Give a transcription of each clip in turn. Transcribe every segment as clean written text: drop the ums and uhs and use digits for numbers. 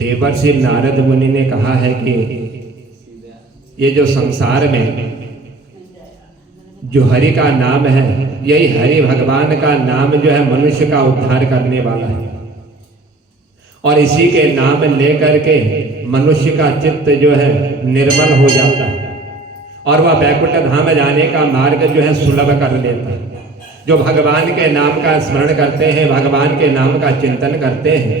देवर्षि नारद मुनि ने कहा है कि ये जो संसार में जो हरि का नाम है, यही हरि भगवान का नाम जो है मनुष्य का उद्धार करने वाला है। और इसी के नाम लेकर के मनुष्य का चित्त जो है निर्मल हो जाता है और वह वैकुंठ धाम जाने का मार्ग जो है सुलभ कर लेता है। जो भगवान के नाम का स्मरण करते हैं, भगवान के नाम का चिंतन करते हैं,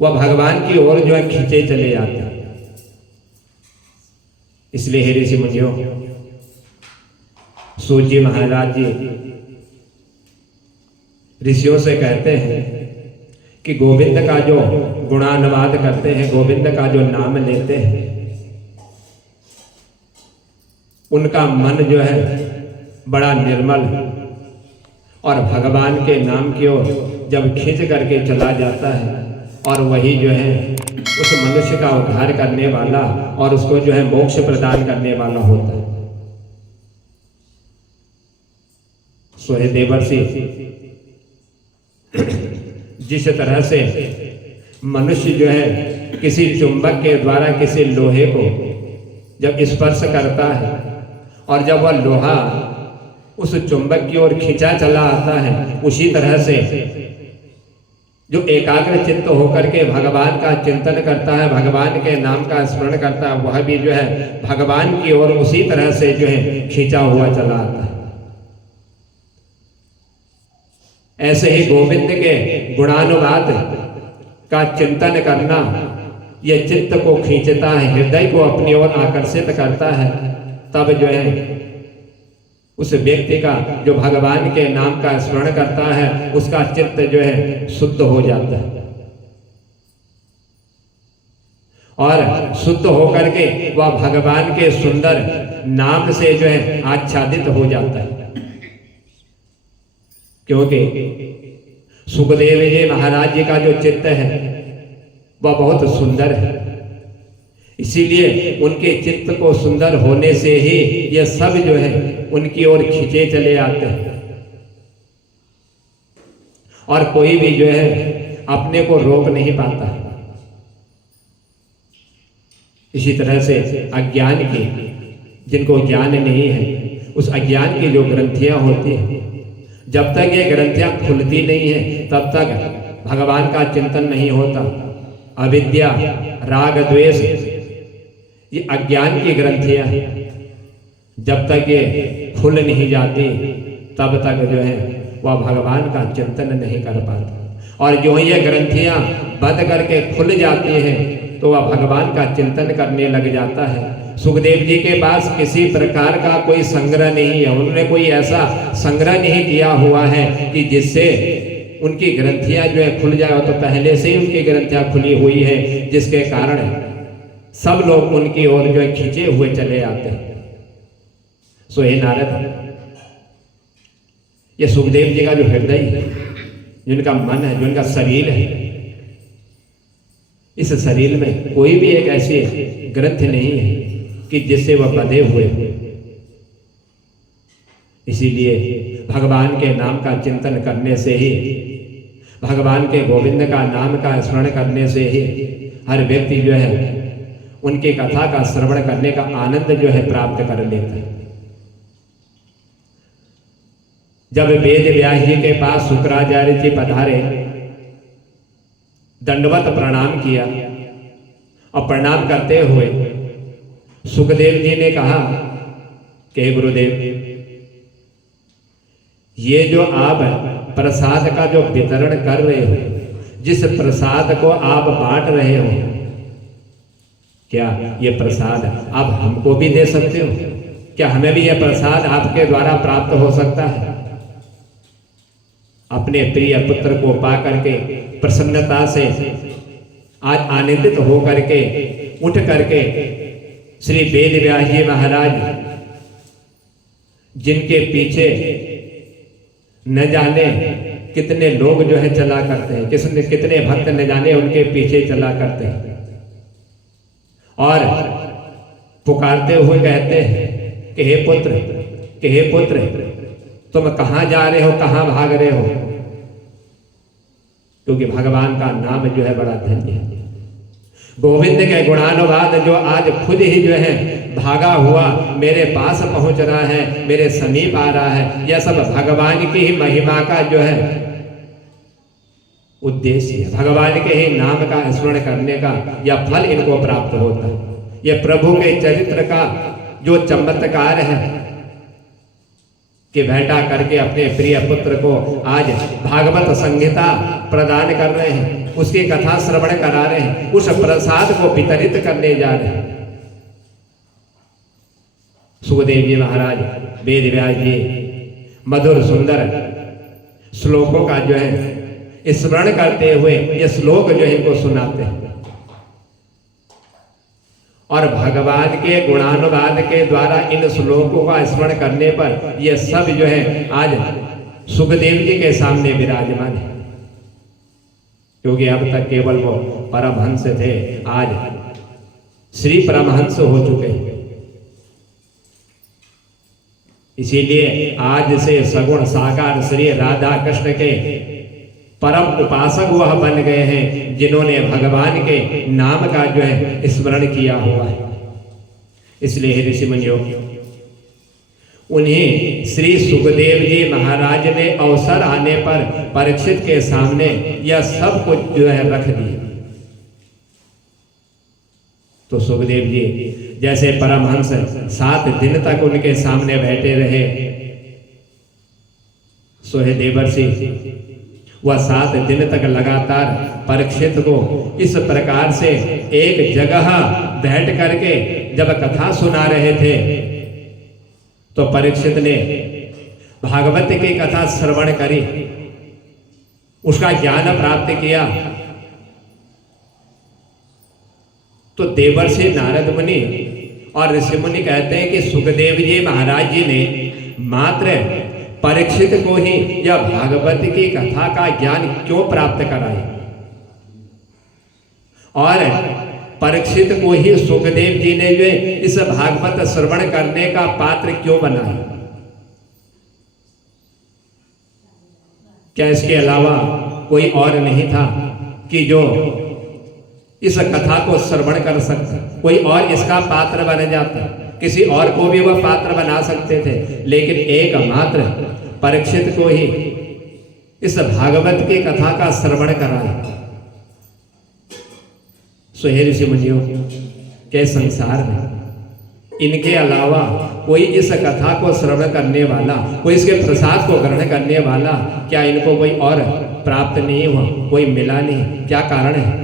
वह भगवान की ओर जो है खींचे चले जाते हैं। इसलिए हे ऋषि मुनियों, सूत जी महाराज जी ऋषियों से कहते हैं कि गोविंद का जो गुणानुवाद करते हैं, गोविंद का जो नाम लेते हैं, उनका मन जो है बड़ा निर्मल और भगवान के नाम की ओर जब खींच करके चला जाता है और वही जो है उस मनुष्य का उद्धार करने वाला और उसको जो है मोक्ष प्रदान करने वाला होता है। सो हे देवर्षि, जिस तरह से मनुष्य जो है किसी चुंबक के द्वारा किसी लोहे को जब स्पर्श करता है और जब वह लोहा उस चुंबक की ओर खींचा चला आता है, उसी तरह से जो एकाग्र चित्त होकर के भगवान का चिंतन करता है, भगवान के नाम का स्मरण करता है, वह भी जो है भगवान की ओर उसी तरह से जो है खींचा हुआ चला आता है। ऐसे ही गोविंद के गुणानुवाद का चिंतन करना यह चित्त को खींचता है, हृदय को अपनी ओर आकर्षित करता है। तब जो है उस व्यक्ति का जो भगवान के नाम का स्मरण करता है, उसका चित्त जो है शुद्ध हो जाता है और शुद्ध होकर के वह भगवान के सुंदर नाम से जो है आच्छादित हो जाता है। क्योंकि सुखदेव जी महाराज जी का जो चित्त है वह बहुत सुंदर है, इसीलिए उनके चित्त को सुंदर होने से ही ये सब जो है उनकी ओर खींचे चले आते हैं और कोई भी जो है अपने को रोक नहीं पाता। इसी तरह से अज्ञान की, जिनको ज्ञान नहीं है, उस अज्ञान की जो ग्रंथियां होती हैं, जब तक ये ग्रंथियां खुलती नहीं है तब तक भगवान का चिंतन नहीं होता। अविद्या, राग, द्वेष, ये अज्ञान की ग्रंथियां हैं, जब तक ये खुल नहीं जाती तब तक जो है वह भगवान का चिंतन नहीं कर पाता। और जो ये ग्रंथियां बंद करके खुल जाती हैं तो वह भगवान का चिंतन करने लग जाता है। सुखदेव जी के पास किसी प्रकार का कोई संग्रह नहीं है, उन्होंने कोई ऐसा संग्रह नहीं किया हुआ है कि जिससे उनकी ग्रंथियां जो है खुल जाए। तो पहले से ही उनकी ग्रंथियां खुली हुई है, जिसके कारण सब लोग उनकी ओर जो है खींचे हुए चले आते हैं। सो हे नारद, ये सुखदेव जी का जो हृदय है, जिनका मन है, जो इनका शरीर है, इस शरीर में कोई भी एक ऐसी ग्रंथ नहीं है कि जिससे वह बंधे हुए हो। इसीलिए भगवान के नाम का चिंतन करने से ही, भगवान के गोविंद का नाम का स्मरण करने से ही हर व्यक्ति जो है उनकी कथा का श्रवण करने का आनंद जो है प्राप्त कर लेता है। जब वेद व्यास जी के पास शुक्राचार्य जी पधारे, दंडवत प्रणाम किया और प्रणाम करते हुए सुखदेव जी ने कहा कि गुरुदेव, ये जो आप प्रसाद का जो वितरण कर रहे हो, जिस प्रसाद को आप बांट रहे हो, क्या ये प्रसाद आप हमको भी दे सकते हो? क्या हमें भी यह प्रसाद आपके द्वारा प्राप्त हो सकता है? अपने प्रिय पुत्र को पा करके प्रसन्नता से आज आनंदित हो करके उठ करके श्री वेद व्यास जी महाराज, जिनके पीछे न जाने कितने लोग जो है चला करते हैं, कितने भक्त न जाने उनके पीछे चला करते हैं और पुकारते हुए कहते हैं कि हे पुत्र, कि हे पुत्र, तुम कहाँ जा रहे हो, कहाँ भाग रहे हो? क्योंकि भगवान का नाम जो है बड़ा धन्य है। गोविंद के गुणानुवाद जो आज खुद ही जो है भागा हुआ मेरे पास पहुंच रहा है, मेरे समीप आ रहा है, यह सब भगवान की ही महिमा का जो है उद्देश्य है। भगवान के ही नाम का स्मरण करने का यह फल इनको प्राप्त होता है। यह प्रभु के चरित्र का जो चमत्कार है कि भेंटा करके अपने प्रिय पुत्र को आज भागवत संहिता प्रदान कर रहे हैं, उसकी कथा श्रवण करा रहे हैं, उस प्रसाद को वितरित करने जा रहे हैं। सुखदेव जी महाराज वेद व्यास जी मधुर सुंदर श्लोकों का जो है स्मरण करते हुए ये श्लोक जो है इनको सुनाते हैं और भगवान के गुणानुवाद के द्वारा इन श्लोकों का स्मरण करने पर ये सब जो है आज सुखदेव जी के सामने विराजमान है, क्योंकि अब तक केवल वो परमहंस थे, आज श्री परमहंस हो चुके हैं। इसीलिए आज से सगुण साकार श्री राधा कृष्ण के परम उपासक वह बन गए हैं जिन्होंने भगवान के नाम का जो है स्मरण किया हुआ है। इसलिए ऋषि मुनियों, उन्हें श्री सुखदेव जी महाराज ने अवसर आने पर परीक्षित के सामने यह सब कुछ जो है रख दिए। तो सुखदेव जी जैसे परमहंस 7 दिन तक उनके सामने बैठे रहे, सोहे देवर्षि वह 7 दिन तक लगातार परीक्षित को इस प्रकार से एक जगह बैठ करके जब कथा सुना रहे थे, तो परीक्षित ने भागवत की कथा श्रवण करी, उसका ज्ञान प्राप्त किया। तो देवर्षि नारद मुनि और ऋषि मुनि कहते हैं कि सुखदेव जी महाराज जी ने मात्र परीक्षित को ही यह भागवत की कथा का ज्ञान क्यों प्राप्त कराए और परीक्षित को ही सुखदेव जी ने जो इस भागवत श्रवण करने का पात्र क्यों बनाया? क्या इसके अलावा कोई और नहीं था कि जो इस कथा को श्रवण कर सकता? कोई और इसका पात्र बन जाता, किसी और को भी वह पात्र बना सकते थे, लेकिन एकमात्र परीक्षित को ही इस भागवत की कथा का श्रवण कराया। सो हे ऋषि मुनियों, के संसार में इनके अलावा कोई इस कथा को श्रवण करने वाला, कोई इसके प्रसाद को ग्रहण करने वाला, क्या इनको कोई और प्राप्त नहीं हुआ, कोई मिला नहीं? क्या कारण है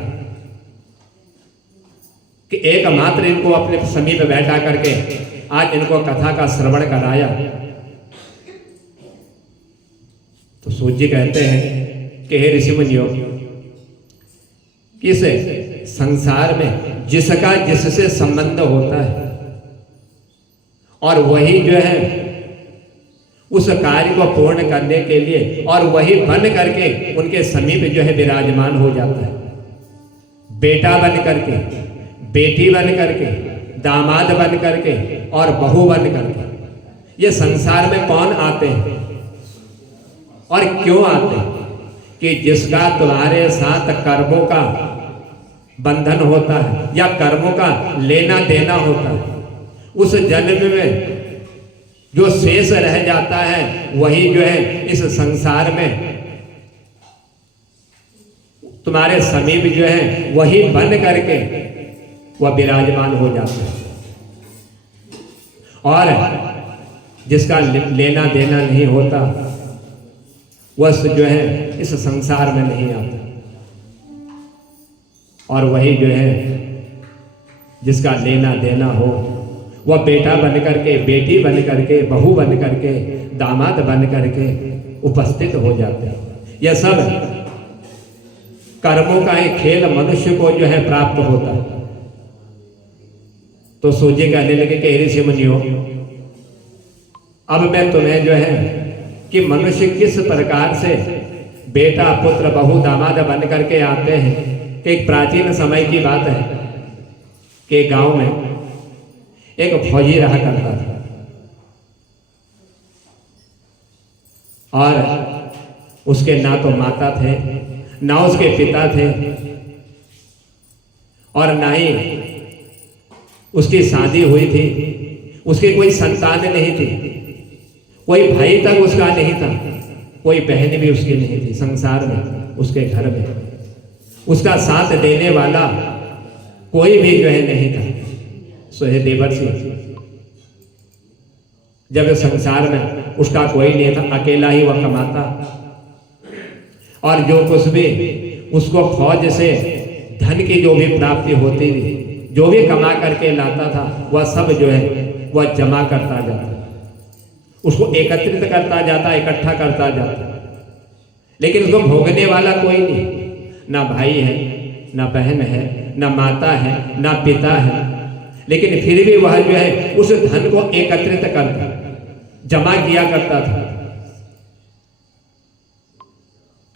कि एकमात्र इनको अपने समीप बैठा करके आज इनको कथा का श्रवण कराया? तो सूत जी कहते हैं कि हे ऋषि मुनियों, किस संसार में जिसका जिससे संबंध होता है और वही जो है उस कार्य को पूर्ण करने के लिए और वही बन करके उनके समीप जो है विराजमान हो जाता है। बेटा बन करके, बेटी बन करके, दामाद बन करके और बहू बन करके ये संसार में कौन आते हैं और क्यों आते हैं? कि जिसका तुम्हारे साथ कर्मों का बंधन होता है या कर्मों का लेना देना होता है, उस जन्म में जो शेष रह जाता है वही जो है इस संसार में तुम्हारे समीप जो है वही बन करके वह विराजमान हो जाता है। और जिसका लेना देना नहीं होता वह जो है इस संसार में नहीं आता, और वही जो है जिसका लेना देना हो वह बेटा बन करके, बेटी बन करके, बहू बन करके, दामाद बन करके उपस्थित हो जाते हैं। यह सब कर्मों का एक खेल मनुष्य को जो है प्राप्त होता है। तो सोचिए कहने लगे कि ऋषि मुनियों, अब मैं तुम्हें जो है कि मनुष्य किस प्रकार से बेटा, पुत्र, बहू, दामाद बन करके आते हैं। कि एक प्राचीन समय की बात है कि गांव में एक फौजी रहा करता था और उसके ना तो माता थे ना उसके पिता थे, और ना ही उसकी शादी हुई थी, उसकी कोई संतान नहीं थी, कोई भाई तक उसका नहीं था, कोई बहन भी उसकी नहीं थी संसार में, उसके घर में उसका साथ देने वाला कोई भी जो है नहीं था। सो हे देवर्षि, जब संसार में उसका कोई नहीं था, अकेला ही वह कमाता, और जो कुछ भी उसको फौज से धन की जो भी प्राप्ति होती थी, जो भी कमा करके लाता था, वह सब जो है वह जमा करता जाता, उसको एकत्रित करता जाता, इकट्ठा करता जाता, लेकिन उसको भोगने वाला कोई नहीं, ना भाई है, ना बहन है, ना माता है, ना पिता है, लेकिन फिर भी वह जो है उस धन को एकत्रित करता, जमा किया करता था।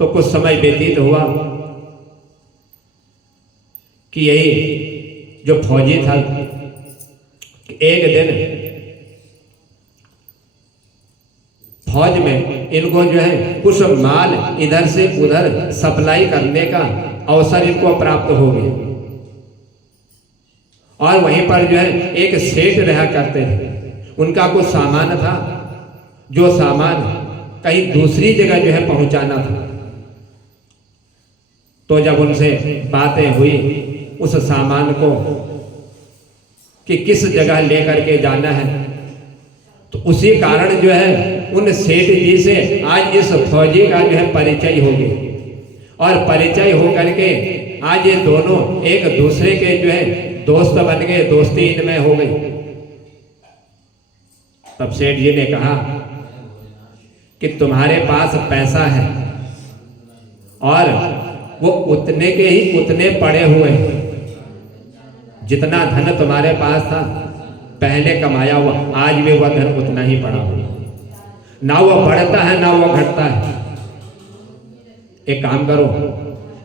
तो कुछ समय व्यतीत हुआ कि यही जो फौजी था, एक दिन फौज में इनको जो है कुछ माल इधर से उधर सप्लाई करने का अवसर इनको प्राप्त हो गया, और वहीं पर जो है एक सेठ रहा करते थे, उनका कुछ सामान था, जो सामान कहीं दूसरी जगह जो है पहुंचाना था। तो जब उनसे बातें हुई उस सामान को कि किस जगह लेकर के जाना है, तो उसी कारण जो है उन सेठ जी से आज इस फौजी का जो है परिचय हो गया, और परिचय हो करके आज ये दोनों एक दूसरे के जो है दोस्त बन गए, दोस्ती इनमें हो गई। तब सेठ जी ने कहा कि तुम्हारे पास पैसा है और वो उतने के ही उतने पड़े हुए हैं, जितना धन तुम्हारे पास था पहले कमाया हुआ, आज भी वह धन उतना ही पड़ा हुआ, ना वो बढ़ता है ना वो घटता है। एक काम करो,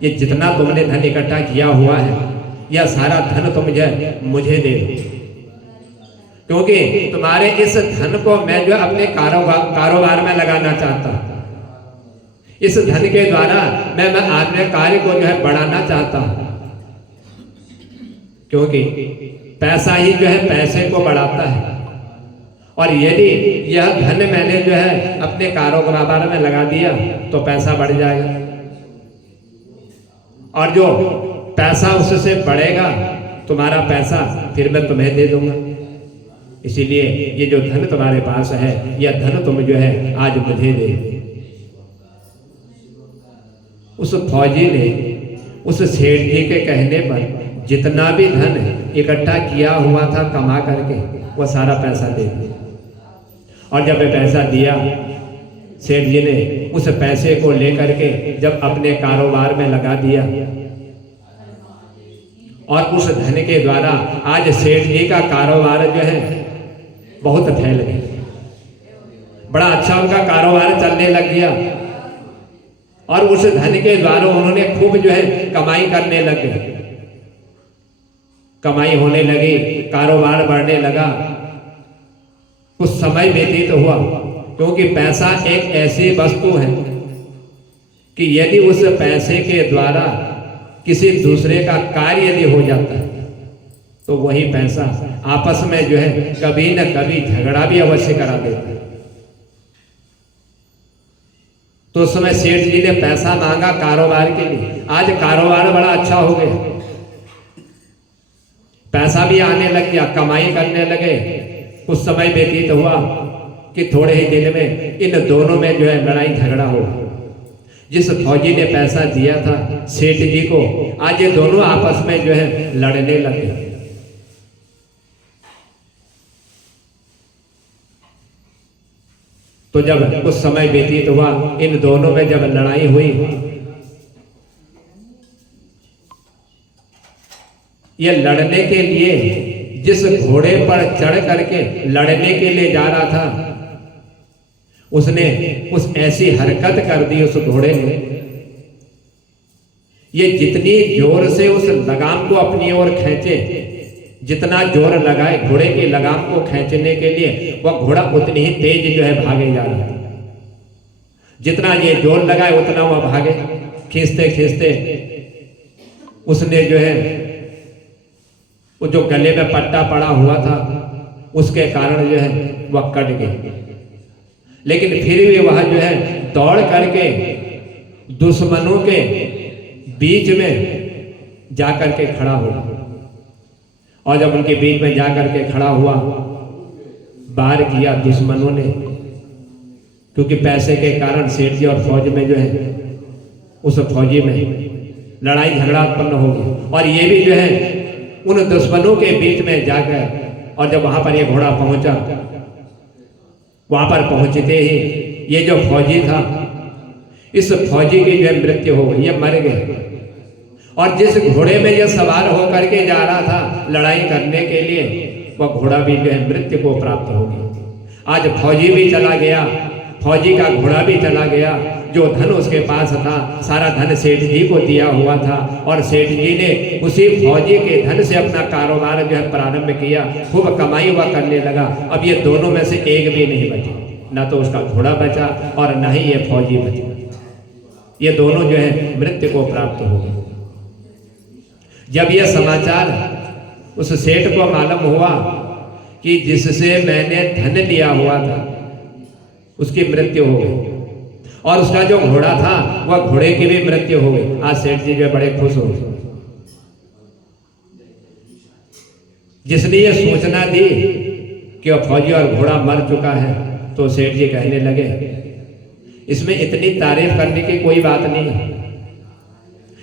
ये जितना तुमने धन इकट्ठा किया हुआ है, यह सारा धन तुम मुझे दे दो, क्योंकि तुम्हारे इस धन को मैं जो अपने कारोबार में लगाना चाहता हूं। इस धन के द्वारा मैं अपने कार्य को जो है बढ़ाना चाहता हूं, क्योंकि पैसा ही जो है पैसे को बढ़ाता है, और यदि यह धन मैंने जो है अपने कारोबार में लगा दिया तो पैसा बढ़ जाएगा, और जो पैसा उससे बढ़ेगा तुम्हारा पैसा फिर मैं तुम्हें दे दूंगा। इसीलिए ये जो धन तुम्हारे पास है, यह धन तुम जो है आज मुझे दे। उस फौजी ने उस सेठ जी के कहने पर जितना भी धन इकट्ठा किया हुआ था कमा करके, वह सारा पैसा दे दिया। और जब पैसा दिया, सेठ जी ने उस पैसे को लेकर के जब अपने कारोबार में लगा दिया, और उस धन के द्वारा आज सेठ जी का कारोबार जो है बहुत फैल गया, बड़ा अच्छा उनका कारोबार चलने लग गया, और उस धन के द्वारा उन्होंने खूब जो है कमाई करने लगे, कमाई होने लगी, कारोबार बढ़ने लगा। कुछ समय व्यतीत हुआ, क्योंकि पैसा एक ऐसी वस्तु है कि यदि उस पैसे के द्वारा किसी दूसरे का कार्य यदि हो जाता है, तो वही पैसा आपस में जो है कभी न कभी झगड़ा भी अवश्य करा देता है। तो उस समय सेठ जी ने पैसा मांगा कारोबार के लिए, आज कारोबार बड़ा अच्छा हो गया, पैसा भी आने लग गया, कमाई करने लगे। कुछ समय व्यतीत हुआ कि थोड़े ही दिन में इन दोनों में जो है लड़ाई झगड़ा हो। जिस फौजी ने पैसा दिया था सेठ जी को, आज ये दोनों आपस में जो है लड़ने लगे। तो जब कुछ समय व्यतीत हुआ, इन दोनों में जब लड़ाई हुई, ये लड़ने के लिए जिस घोड़े पर चढ़ करके लड़ने के लिए जा रहा था, उसने कुछ ऐसी हरकत कर दी उस घोड़े ने, ये जितनी जोर से उस लगाम को अपनी ओर खींचे, जितना जोर लगाए घोड़े की लगाम को खींचने के लिए, वह घोड़ा उतनी ही तेज जो है भागे जा रहा था। जितना ये जोर लगाए उतना वह भागे, खींचते खींचते उसने जो है वो जो गले में पट्टा पड़ा हुआ था उसके कारण जो है वह कट गए, लेकिन फिर भी वह जो है दौड़ करके दुश्मनों के बीच में जाकर के खड़ा हुआ। और जब उनके बीच में जाकर के खड़ा हुआ, वार किया दुश्मनों ने, क्योंकि पैसे के कारण सेठ जी और फौज में जो है उस फौजी में लड़ाई झगड़ा उत्पन्न हो गया। और ये भी जो है उन दुश्मनों के बीच में जाकर, और जब वहां पर ये घोड़ा पहुंचा, वहां पर पहुंचते ही ये जो फौजी था, इस फौजी की जो है मृत्यु हो गई, ये मर गए। और जिस घोड़े में ये सवार होकर के जा रहा था लड़ाई करने के लिए, वह घोड़ा भी जो है मृत्यु को प्राप्त हो गया। आज फौजी भी चला गया, फौजी का घोड़ा भी चला गया, जो धन उसके पास था सारा धन सेठ जी को दिया हुआ था, और सेठ जी ने उसी फौजी के धन से अपना कारोबार जो है प्रारंभ किया, खूब कमाई हुआ करने लगा। अब ये दोनों में से एक भी नहीं बचा, ना तो उसका घोड़ा बचा और ना ही ये फौजी बचा। ये दोनों जो है मृत्यु को प्राप्त हो गए। जब यह समाचार उस सेठ को मालूम हुआ कि जिससे मैंने धन लिया हुआ था उसकी मृत्यु हो गई, और उसका जो घोड़ा था वह घोड़े की भी मृत्यु हो गई, आज सेठ जी जो बड़े खुश हो गए। जिसने ये सूचना दी कि वह फौजी और घोड़ा मर चुका है, तो सेठ जी कहने लगे इसमें इतनी तारीफ करने की कोई बात नहीं है,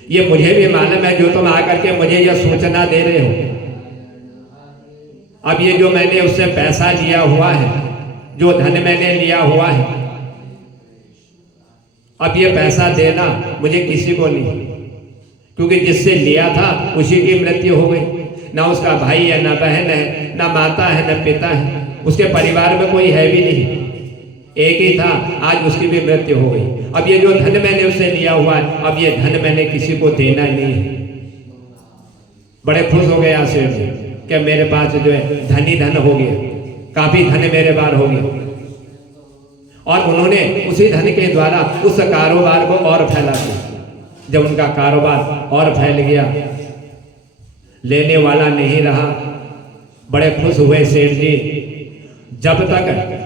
ये मुझे भी मालूम है जो तुम आकर के मुझे यह सूचना दे रहे हो। अब ये जो मैंने उससे पैसा लिया हुआ है, जो धन मैंने लिया हुआ है, अब ये पैसा देना मुझे किसी को नहीं, क्योंकि जिससे लिया था उसी की मृत्यु हो गई। ना उसका भाई है, ना बहन है, ना माता है, ना पिता है, उसके परिवार में कोई है भी नहीं, एक ही था, आज उसकी भी मृत्यु हो गई। अब ये जो धन मैंने उससे लिया हुआ है, अब ये धन मैंने किसी को देना नहीं है। बड़े खुश हो गए आशीष जी कि मेरे पास जो है धन ही धन हो गया, काफी धन मेरे पास हो गया। और उन्होंने उसी धन के द्वारा उस कारोबार को और फैला दिया। जब उनका कारोबार और फैल गया, लेने वाला नहीं रहा, बड़े खुश हुए सेठ जी। जब तक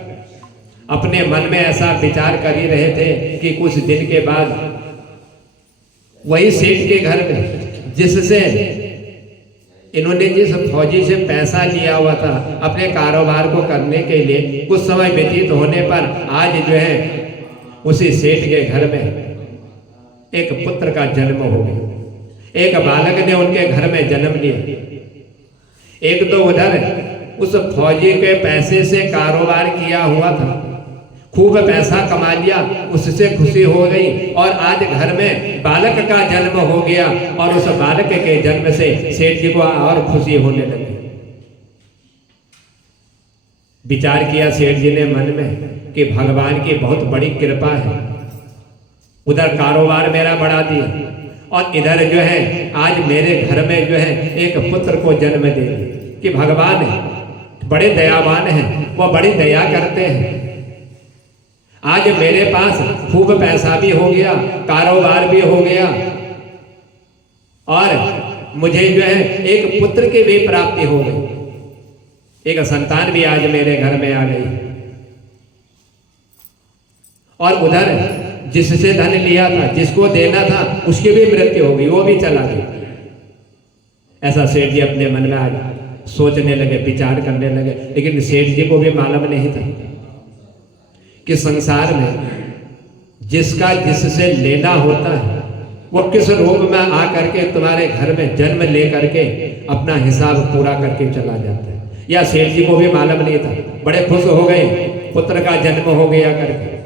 अपने मन में ऐसा विचार कर ही रहे थे कि कुछ दिन के बाद वही सेठ के घर में जिससे इन्होंने जिस फौजी से पैसा लिया हुआ था अपने कारोबार को करने के लिए, कुछ समय व्यतीत होने पर आज जो है उसी सेठ के घर में एक पुत्र का जन्म हो गया। एक बालक ने उनके घर में जन्म लिया। एक तो उधर उस फौजी के पैसे से कारोबार किया हुआ था, खूब पैसा कमा लिया, उससे खुशी हो गई, और आज घर में बालक का जन्म हो गया, और उस बालक के जन्म से सेठ जी को और खुशी होने लगी। विचार किया सेठ जी ने मन में कि भगवान की बहुत बड़ी कृपा है, उधर कारोबार मेरा बढ़ा दिया और इधर जो है आज मेरे घर में जो है एक पुत्र को जन्म दे दिया। कि भगवान बड़े दयावान हैं, वो बड़ी दया करते हैं। आज मेरे पास खूब पैसा भी हो गया, कारोबार भी हो गया, और मुझे जो है एक पुत्र की भी प्राप्ति हो गई, एक संतान भी आज मेरे घर में आ गई। और उधर जिससे धन लिया था, जिसको देना था, उसकी भी मृत्यु हो गई, वो भी चला गया। ऐसा सेठ जी अपने मन में आज सोचने लगे, विचार करने लगे। लेकिन सेठ जी को भी मालूम नहीं था कि संसार में जिसका जिससे लेना होता है वो किस रूप में आ करके तुम्हारे घर में जन्म ले करके अपना हिसाब पूरा करके चला जाता है। या सेठ जी को भी मालूम नहीं था, बड़े खुश हो गए, पुत्र का जन्म हो गया करके।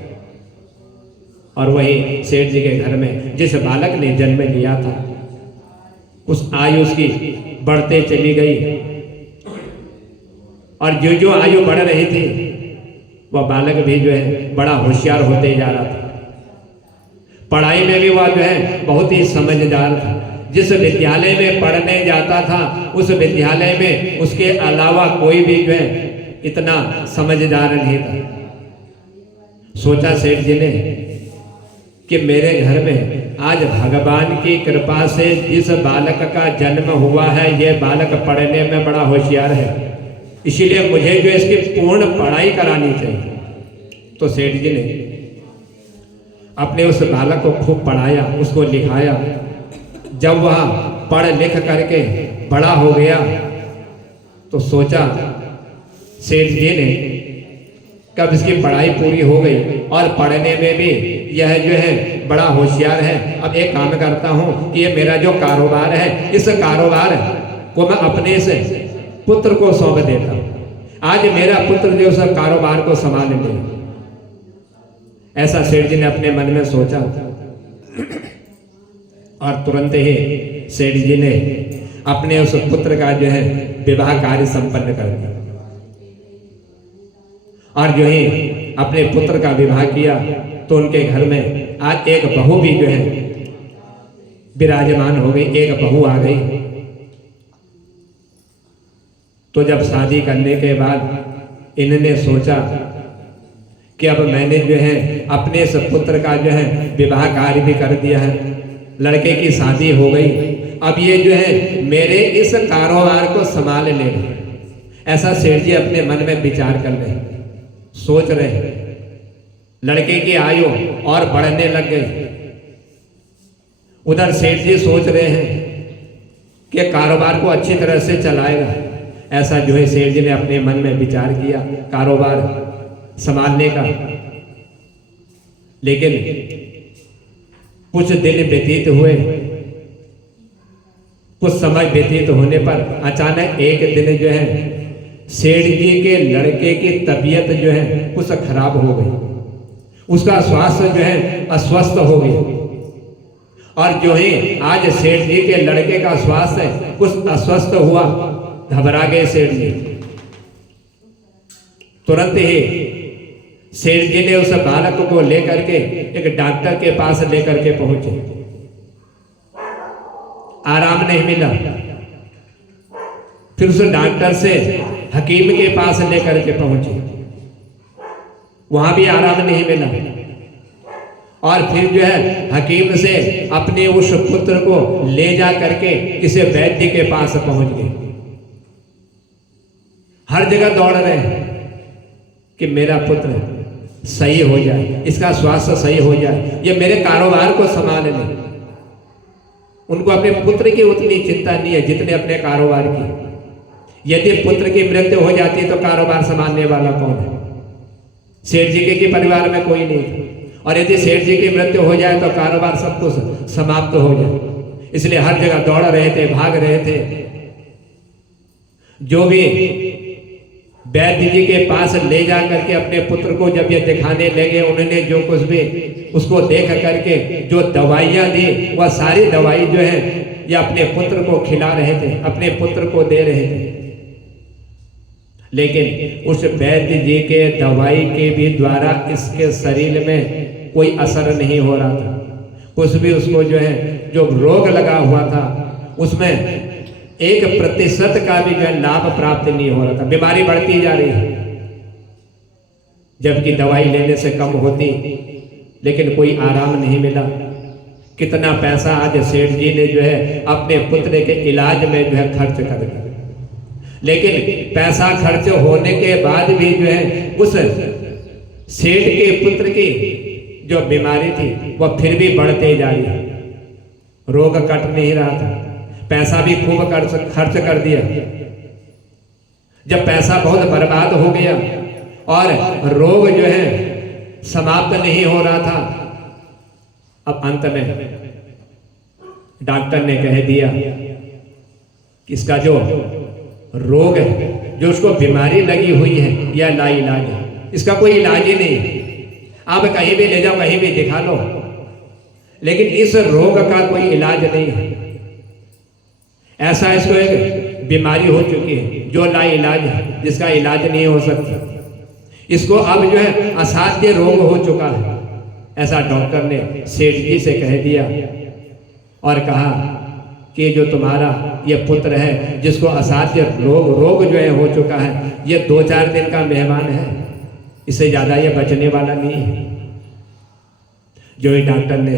और वही सेठ जी के घर में जिस बालक ने जन्म लिया था, उस आयु उसकी बढ़ते चली गई, और जो जो आयु बढ़ रही थी वह बालक भी जो है बड़ा होशियार होते जा रहा था। पढ़ाई में भी वह जो है बहुत ही समझदार था। जिस विद्यालय में पढ़ने जाता था उस विद्यालय में उसके अलावा कोई भी जो है इतना समझदार नहीं था। सोचा सेठ जी ने कि मेरे घर में आज भगवान की कृपा से जिस बालक का जन्म हुआ है, ये बालक पढ़ने में बड़ा होशियार है, इसीलिए मुझे जो इसकी पूर्ण पढ़ाई करानी चाहिए। तो सेठ जी ने अपने उस बालक को खूब पढ़ाया, उसको लिखाया। जब वह पढ़ लिख करके बड़ा हो गया तो सोचा सेठ जी ने, कब इसकी पढ़ाई पूरी हो गई और पढ़ने में भी यह जो है बड़ा होशियार है, अब एक काम करता हूँ कि ये मेरा जो कारोबार है, इस कारोबार को मैं अपने से पुत्र को सौंप देता हूँ। आज मेरा पुत्र जो उस कारोबार को संभाल ले। ऐसा सेठ जी ने अपने मन में सोचा और तुरंत ही सेठ जी ने अपने उस पुत्र का जो है विवाह कार्य संपन्न कर दिया। और जो ही अपने पुत्र का विवाह किया तो उनके घर में आज एक बहू भी जो है विराजमान हो गई, एक बहू आ गई। तो जब शादी करने के बाद इन्होंने सोचा कि अब मैंने जो है अपने इस पुत्र का जो है विवाह कार्य भी कर दिया है, लड़के की शादी हो गई, अब ये जो है मेरे इस कारोबार को संभाल ले। ऐसा सेठ जी अपने मन में विचार कर रहे, सोच रहे। लड़के की आयु और बढ़ने लग गई। उधर सेठ जी सोच रहे हैं कि कारोबार को अच्छी तरह से चलाएगा। ऐसा जो है सेठ जी ने अपने मन में विचार किया कारोबार संभालने का। लेकिन कुछ दिन व्यतीत हुए, कुछ समय व्यतीत होने पर अचानक एक दिन जो है सेठ जी के लड़के की तबीयत जो है कुछ खराब हो गई, उसका स्वास्थ्य जो है अस्वस्थ हो गया। और जो ही आज सेठ जी के लड़के का स्वास्थ्य कुछ अस्वस्थ हुआ, घबरा गए सेठ जी। तुरंत ही सेठ जी ने उस बालक को लेकर के एक डॉक्टर के पास लेकर के पहुंचे। आराम नहीं मिला, फिर उस डॉक्टर से हकीम के पास लेकर के पहुंचे, वहां भी आराम नहीं मिला। और फिर जो है हकीम से अपने उस पुत्र को ले जा करके किसी वैद्य के पास पहुंच गए। हर जगह दौड़ रहे हैं कि मेरा पुत्र सही हो जाए, इसका स्वास्थ्य सही हो जाए, ये मेरे कारोबार को संभाल ले। उनको अपने पुत्र की उतनी चिंता नहीं है जितने अपने कारोबार की। यदि पुत्र की मृत्यु हो जाती तो कारोबार संभालने वाला कौन है? सेठ जी के परिवार में कोई नहीं, और यदि सेठ जी की मृत्यु हो जाए तो कारोबार सब कुछ समाप्त हो जाए। इसलिए हर जगह दौड़ रहे थे, भाग रहे थे। जो भी वैद्य जी के पास ले जा करके अपने पुत्र को जब ये दिखाने लगे, उन्होंने जो कुछ भी उसको देख करके जो दवाइयां दी, वह सारी दवाई जो है ये अपने पुत्र को खिला रहे थे, अपने पुत्र को दे रहे थे। लेकिन उस वैद्य जी के दवाई के भी द्वारा इसके शरीर में कोई असर नहीं हो रहा था। कुछ भी उसको जो है जो रोग लगा हुआ था उसमें 1% का भी जो है लाभ प्राप्त नहीं हो रहा था। बीमारी बढ़ती जा रही है, जबकि दवाई लेने से कम होती, लेकिन कोई आराम नहीं मिला। कितना पैसा आज सेठ जी ने जो है अपने पुत्र के इलाज में जो है खर्च कर दिया, लेकिन पैसा खर्च होने के बाद भी जो है उस सेठ के पुत्र की जो बीमारी थी वह फिर भी बढ़ते जा रही है। रोग कट नहीं रहा था, पैसा भी खूब खर्च कर दिया। जब पैसा बहुत बर्बाद हो गया और रोग जो है समाप्त नहीं हो रहा था, अब अंत में डॉक्टर ने कह दिया कि इसका जो रोग है, जो उसको बीमारी लगी हुई है, यह लाइलाज है, इसका कोई इलाज ही नहीं। आप कहीं भी ले जाओ, कहीं भी दिखा लो, लेकिन इस रोग का कोई इलाज नहीं है। ऐसा इसको एक बीमारी हो चुकी है जो लाइलाज है, जिसका इलाज नहीं हो सकता। इसको अब जो है असाध्य रोग हो चुका है। ऐसा डॉक्टर ने सेठ जी से कह दिया और कहा कि जो तुम्हारा ये पुत्र है जिसको असाध्य रोग जो है हो चुका है, ये 2-4 दिन का मेहमान है, इससे ज्यादा ये बचने वाला नहीं है। जो ही डॉक्टर ने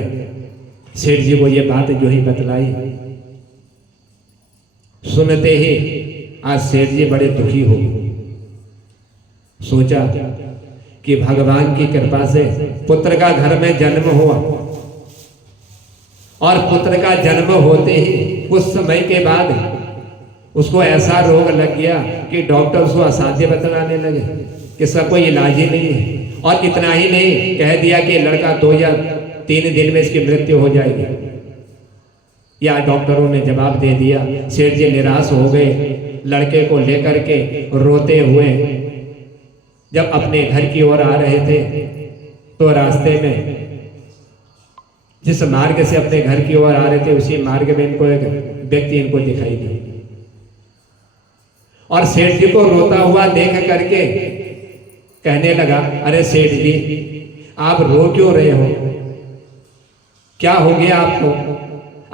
सेठ जी को ये बात जो ही बतलाई, सुनते ही आज सेठ जी बड़े दुखी हो गए। सोचा कि भगवान की कृपा से पुत्र का घर में जन्म हुआ, और पुत्र का जन्म होते ही कुछ समय के बाद उसको ऐसा रोग लग गया कि डॉक्टर उसको असाध्य बतलाने लगे कि इसका कोई इलाज ही नहीं है। और इतना ही नहीं, कह दिया कि लड़का 2 या 3 दिन में इसकी मृत्यु हो जाएगी। या डॉक्टरों ने जवाब दे दिया। सेठ जी निराश हो गए, लड़के को लेकर के रोते हुए जब अपने घर की ओर आ रहे थे तो रास्ते में जिस मार्ग से अपने घर की ओर आ रहे थे उसी मार्ग में इनको एक व्यक्ति इनको दिखाई दिया, और सेठ जी को रोता हुआ देख करके कहने लगा, अरे सेठ जी आप रो क्यों रहे हो, क्या हो गया आपको,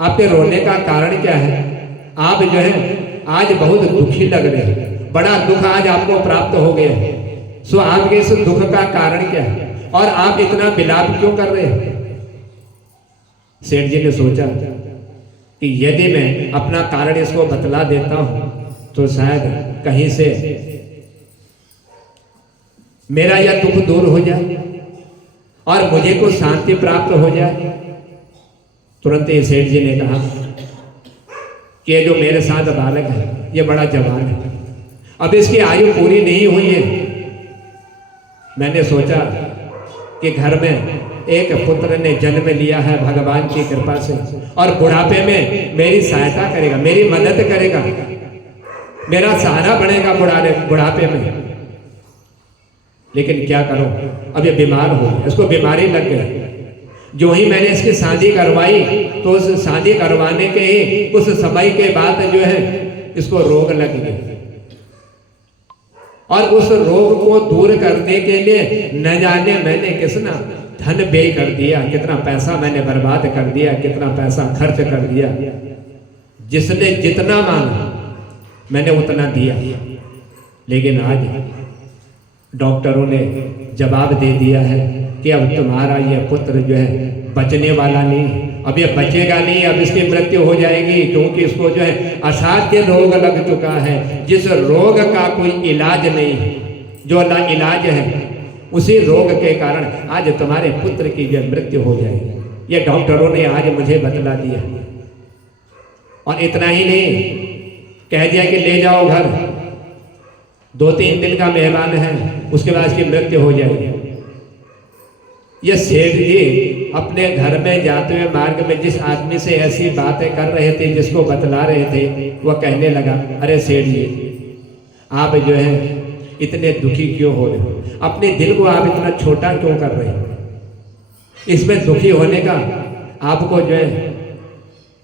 आपके रोने का कारण क्या है, आप जो है आज बहुत दुखी लग रहे हैं, बड़ा दुख आज आपको प्राप्त हो गया है, सो आपके इस दुख का कारण क्या है और आप इतना विलाप क्यों कर रहे हैं। सेठ जी ने सोचा कि यदि मैं अपना कारण इसको बतला देता हूं तो शायद कहीं से मेरा यह दुख दूर हो जाए और मुझे को शांति प्राप्त हो जाए। तुरंत ही सेठ जी ने कहा कि ये जो मेरे साथ बालक है ये बड़ा जवान है, अब इसकी आयु पूरी नहीं हुई है। मैंने सोचा कि घर में एक पुत्र ने जन्म लिया है भगवान की कृपा से, और बुढ़ापे में मेरी सहायता करेगा, मेरी मदद करेगा, मेरा सहारा बनेगा बुढ़ापे में। लेकिन क्या करूं, अब ये बीमार हो गया, इसको बीमारी लग गई। जो ही मैंने इसकी शादी करवाई तो उस शादी करवाने के ही उस समय के बाद जो है इसको रोग लग गया, और उस रोग को दूर करने के लिए न जाने मैंने कितना धन व्यय कर दिया, कितना पैसा मैंने बर्बाद कर दिया, कितना पैसा खर्च कर दिया। जिसने जितना मांगा मैंने उतना दिया, लेकिन आज डॉक्टरों ने जवाब दे दिया है कि अब तुम्हारा यह पुत्र जो है बचने वाला नहीं, अब ये बचेगा नहीं, अब इसकी मृत्यु हो जाएगी, क्योंकि इसको जो है असाध्य रोग लग चुका है, जिस रोग का कोई इलाज नहीं है, जो इलाज है उसी रोग के कारण आज तुम्हारे पुत्र की जो मृत्यु हो जाएगी। ये डॉक्टरों ने आज मुझे बतला दिया, और इतना ही नहीं, कह दिया कि ले जाओ घर, 2-3 दिन का मेहमान है, उसके बाद इसकी मृत्यु हो जाएगी। ये सेठ जी अपने घर में जाते हुए मार्ग में जिस आदमी से ऐसी बातें कर रहे थे, जिसको बतला रहे थे, वह कहने लगा, अरे सेठ जी आप जो है इतने दुखी क्यों हो रहे हो, अपने दिल को आप इतना छोटा क्यों कर रहे हो, इसमें दुखी होने का आपको जो है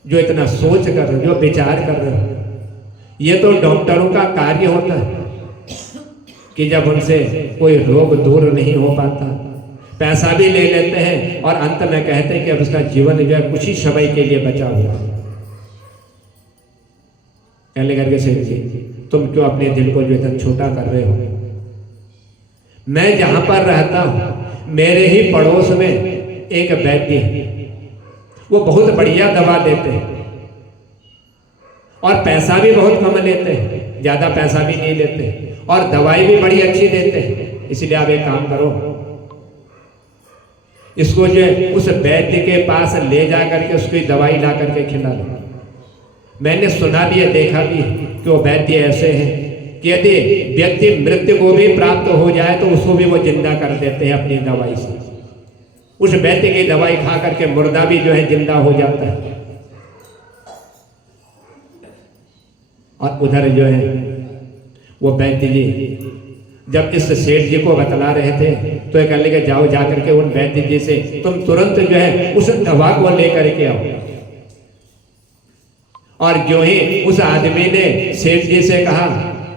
जो इतना सोच कर रहे हो, जो विचार कर रहे हो, ये तो डॉक्टरों का कार्य होता है कि जब उनसे कोई रोग दूर नहीं हो पाता, पैसा भी ले लेते हैं और अंत में कहते हैं कि अब उसका जीवन जो है कुछ ही समय के लिए बचा हुआ। कहने करके सेठ जी तुम क्यों अपने दिल को जो इतना छोटा कर रहे हो, मैं जहां पर रहता हूं मेरे ही पड़ोस में एक वैद्य है, वो बहुत बढ़िया दवा देते हैं और पैसा भी बहुत कम लेते हैं, ज्यादा पैसा भी नहीं लेते, और दवाई भी बड़ी अच्छी देते हैं। इसलिए आप एक काम करो, इसको जो है उस वैद्य के पास ले जा करके उसकी दवाई ला करके खिला लो। मैंने सुना भी है, देखा भी है कि वो वैद्य ऐसे हैं कि यदि व्यक्ति मृत्यु को भी प्राप्त हो जाए तो उसको भी वो जिंदा कर देते हैं अपनी दवाई से। उस वैद्य की दवाई खा करके मुर्दा भी जो है जिंदा हो जाता है। और उधर जो है वो वैद्य जी जब इस सेठ जी को बतला रहे थे तो ये कहने लगे, जाओ जाकर के उन वैद्य जी से तुम तुरंत जो है उस दवा को लेकर के आओ। और जो ही उस आदमी ने सेठ जी से कहा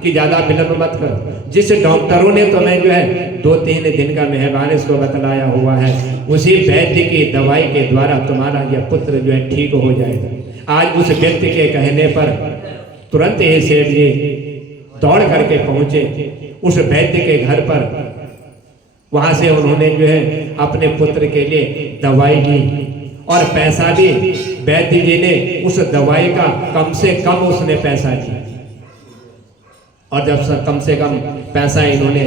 कि ज्यादा विलंब मत करो, जिस डॉक्टरों ने तुम्हें जो है 2-3 दिन का मेहमान इसको बतलाया हुआ है, उसी वैद्य की दवाई के द्वारा तुम्हारा यह पुत्र जो है ठीक हो जाएगा। आज उस व्यक्ति के कहने पर तुरंत ही सेठ जी दौड़ करके पहुंचे उस वैद्य के घर पर। वहां से उन्होंने जो है अपने पुत्र के लिए दवाई ली और पैसा भी वैद्य जी ने उस दवाई का कम से कम उसने पैसा दिया। और जब कम से कम पैसा इन्होंने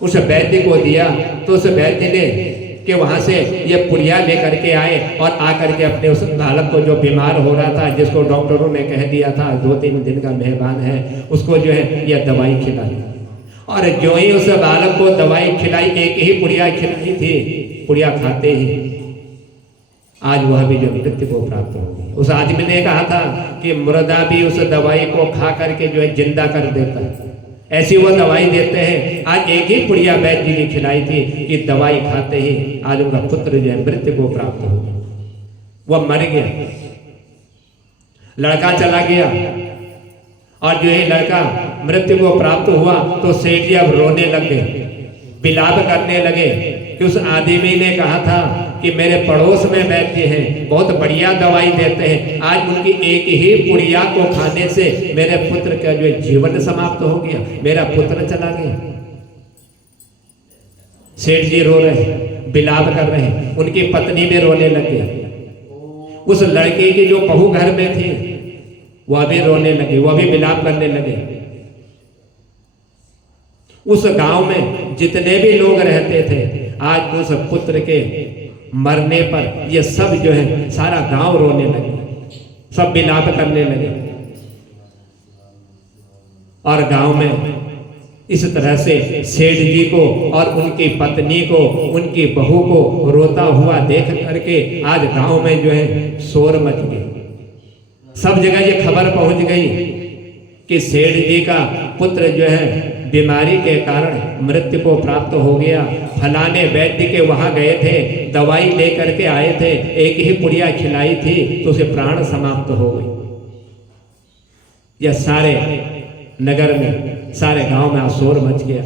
उस वैद्य को दिया तो उस वैद्य ने कि वहां से ये पुड़िया लेकर के आए और आकर के अपने उस बालक को जो बीमार हो रहा था, जिसको डॉक्टरों ने कह दिया था 2-3 दिन का मेहमान है, उसको जो है यह दवाई खिलाई। और जो ही उस बालक को दवाई खिलाई, एक ही पुड़िया खिलाई थी, पुड़िया खाते ही आज वह भी जो मृत्यु को प्राप्त हो गई। उस आदमी ने कहा था कि मुर्दा भी उस दवाई को खा करके जो है जिंदा कर देता है, ऐसी वो दवाई देते हैं। आज एक ही पुड़िया वैद्य जी ने खिलाई थी कि दवाई खाते ही आज उनका पुत्र जो है मृत्यु को प्राप्त हो गया, वह मर गया। लड़का चला गया और जो है लड़का मृत्यु को प्राप्त हुआ तो सेठ जी अब रोने लगे, विलाप करने लगे कि उस आदमी ने कहा था कि मेरे पड़ोस में वैद्य हैं, बहुत बढ़िया दवाई देते हैं, आज उनकी एक ही पुड़िया को खाने से मेरे पुत्र का जो जीवन समाप्त हो गया, मेरा पुत्र चला गया। सेठ जी रो रहे हैं, विलाप कर रहे हैं, उनकी पत्नी भी रोने लगी। उस लड़के की जो बहू घर में थी वह भी रोने लगी, वह भी विलाप करने लगे। उस गांव में जितने भी लोग रहते थे, आज उस पुत्र के मरने पर ये सब जो है सारा गांव रोने लगे, सब विलाप करने लगे। और गांव में इस तरह से सेठ जी को और उनकी पत्नी को, उनकी बहू को रोता हुआ देख करके आज गांव में जो है शोर मच गई। सब जगह ये खबर पहुंच गई कि सेठ जी का पुत्र जो है बीमारी के कारण मृत्यु को प्राप्त हो गया। फलाने वैद्य के वहां गए थे, दवाई लेकर के आए थे, एक ही पुड़िया खिलाई थी तो उसे प्राण समाप्त हो गई। यह सारे नगर में, सारे गांव में शोर मच गया।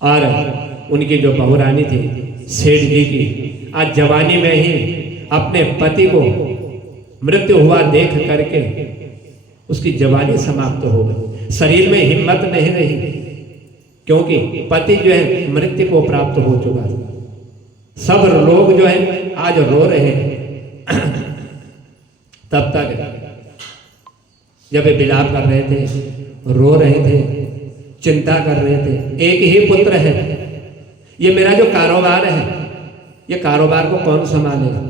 और उनकी जो बहुरानी थी सेठ जी की, आज जवानी में ही अपने पति को मृत्यु हुआ देख करके उसकी जवानी समाप्त हो गई, शरीर में हिम्मत नहीं रही, क्योंकि पति जो है मृत्यु को प्राप्त हो चुका है। सब लोग जो है आज रो रहे हैं। तब तक जब ये विलाप कर रहे थे, रो रहे थे, चिंता कर रहे थे, एक ही पुत्र है, ये मेरा जो कारोबार है, ये कारोबार को कौन संभालेगा।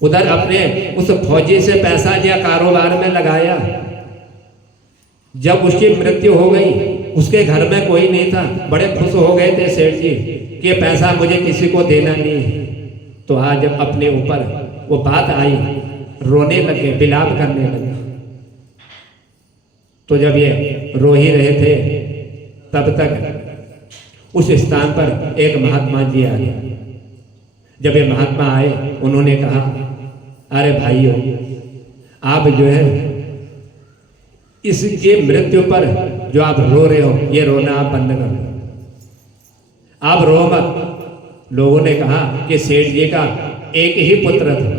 उधर अपने उस फौजी से पैसा लिया, कारोबार में लगाया, जब उसकी मृत्यु हो गई उसके घर में कोई नहीं था, बड़े खुश हो गए थे सेठ जी कि ये पैसा मुझे किसी को देना नहीं है। तो आज जब अपने ऊपर वो बात आई, रोने लगे, विलाप करने लगे। तो जब ये रो ही रहे थे तब तक उस स्थान पर एक महात्मा जी आ गए। जब ये महात्मा आए, उन्होंने कहा, अरे भाइयों, आप जो है इसके मृत्यु पर जो आप रो रहे हो, ये रोना आप बंद करो, आप रो मत। लोगों ने कहा कि सेठ जी का एक ही पुत्र था,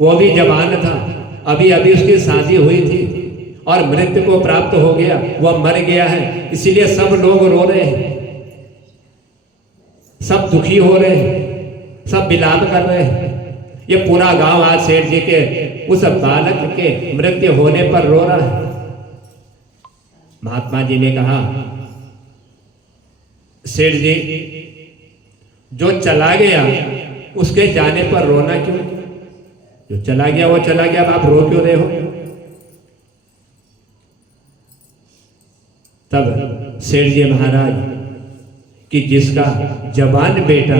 वो भी जवान था, अभी अभी उसकी शादी हुई थी और मृत्यु को प्राप्त हो गया, वह मर गया है, इसीलिए सब लोग रो रहे हैं, सब दुखी हो रहे हैं, सब विलाप कर रहे हैं। ये पूरा गांव आज सेठ जी के उस बालक के मृत्यु होने पर रो रहा है। महात्मा जी ने कहा, सेठ जी, जो चला गया उसके जाने पर रोना क्यों? जो चला गया वो चला गया, अब आप रो क्यों रहे हो? तब सेठ जी महाराज कि जिसका जवान बेटा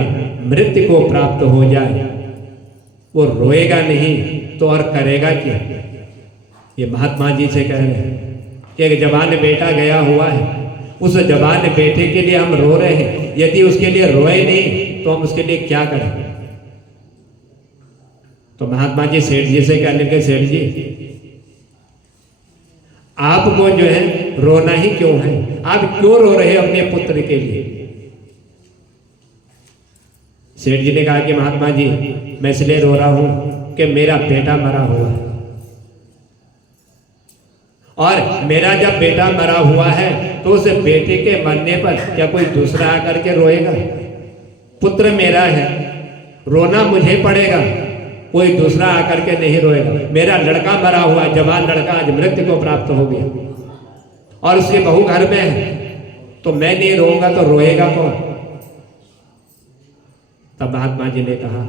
मृत्यु को प्राप्त हो जाए वो रोएगा नहीं तो और करेगा क्या? ये महात्मा जी से कह रहे हैं कि एक जवान बेटा गया हुआ है, उस जवान बेटे के लिए हम रो रहे हैं, यदि उसके लिए रोए नहीं तो हम उसके लिए क्या करें? तो महात्मा जी सेठ जी से कहने के, सेठ जी आपको जो है रोना ही क्यों है? आप क्यों रो रहे हैं अपने पुत्र के लिए? सेठ जी ने कहा कि महात्मा जी, मैं इसलिए रो रहा हूं कि मेरा बेटा मरा हुआ है और मेरा जब बेटा मरा हुआ है तो उस बेटे के मरने पर क्या कोई दूसरा आकर के रोएगा? पुत्र मेरा है, रोना मुझे पड़ेगा, कोई दूसरा आकर के नहीं रोएगा। मेरा लड़का मरा हुआ, जवान लड़का आज मृत्यु को प्राप्त हो गया और उसकी बहू घर में है, तो मैं नहीं रोऊंगा तो रोएगा कौन? तब महात्मा जी ने कहा,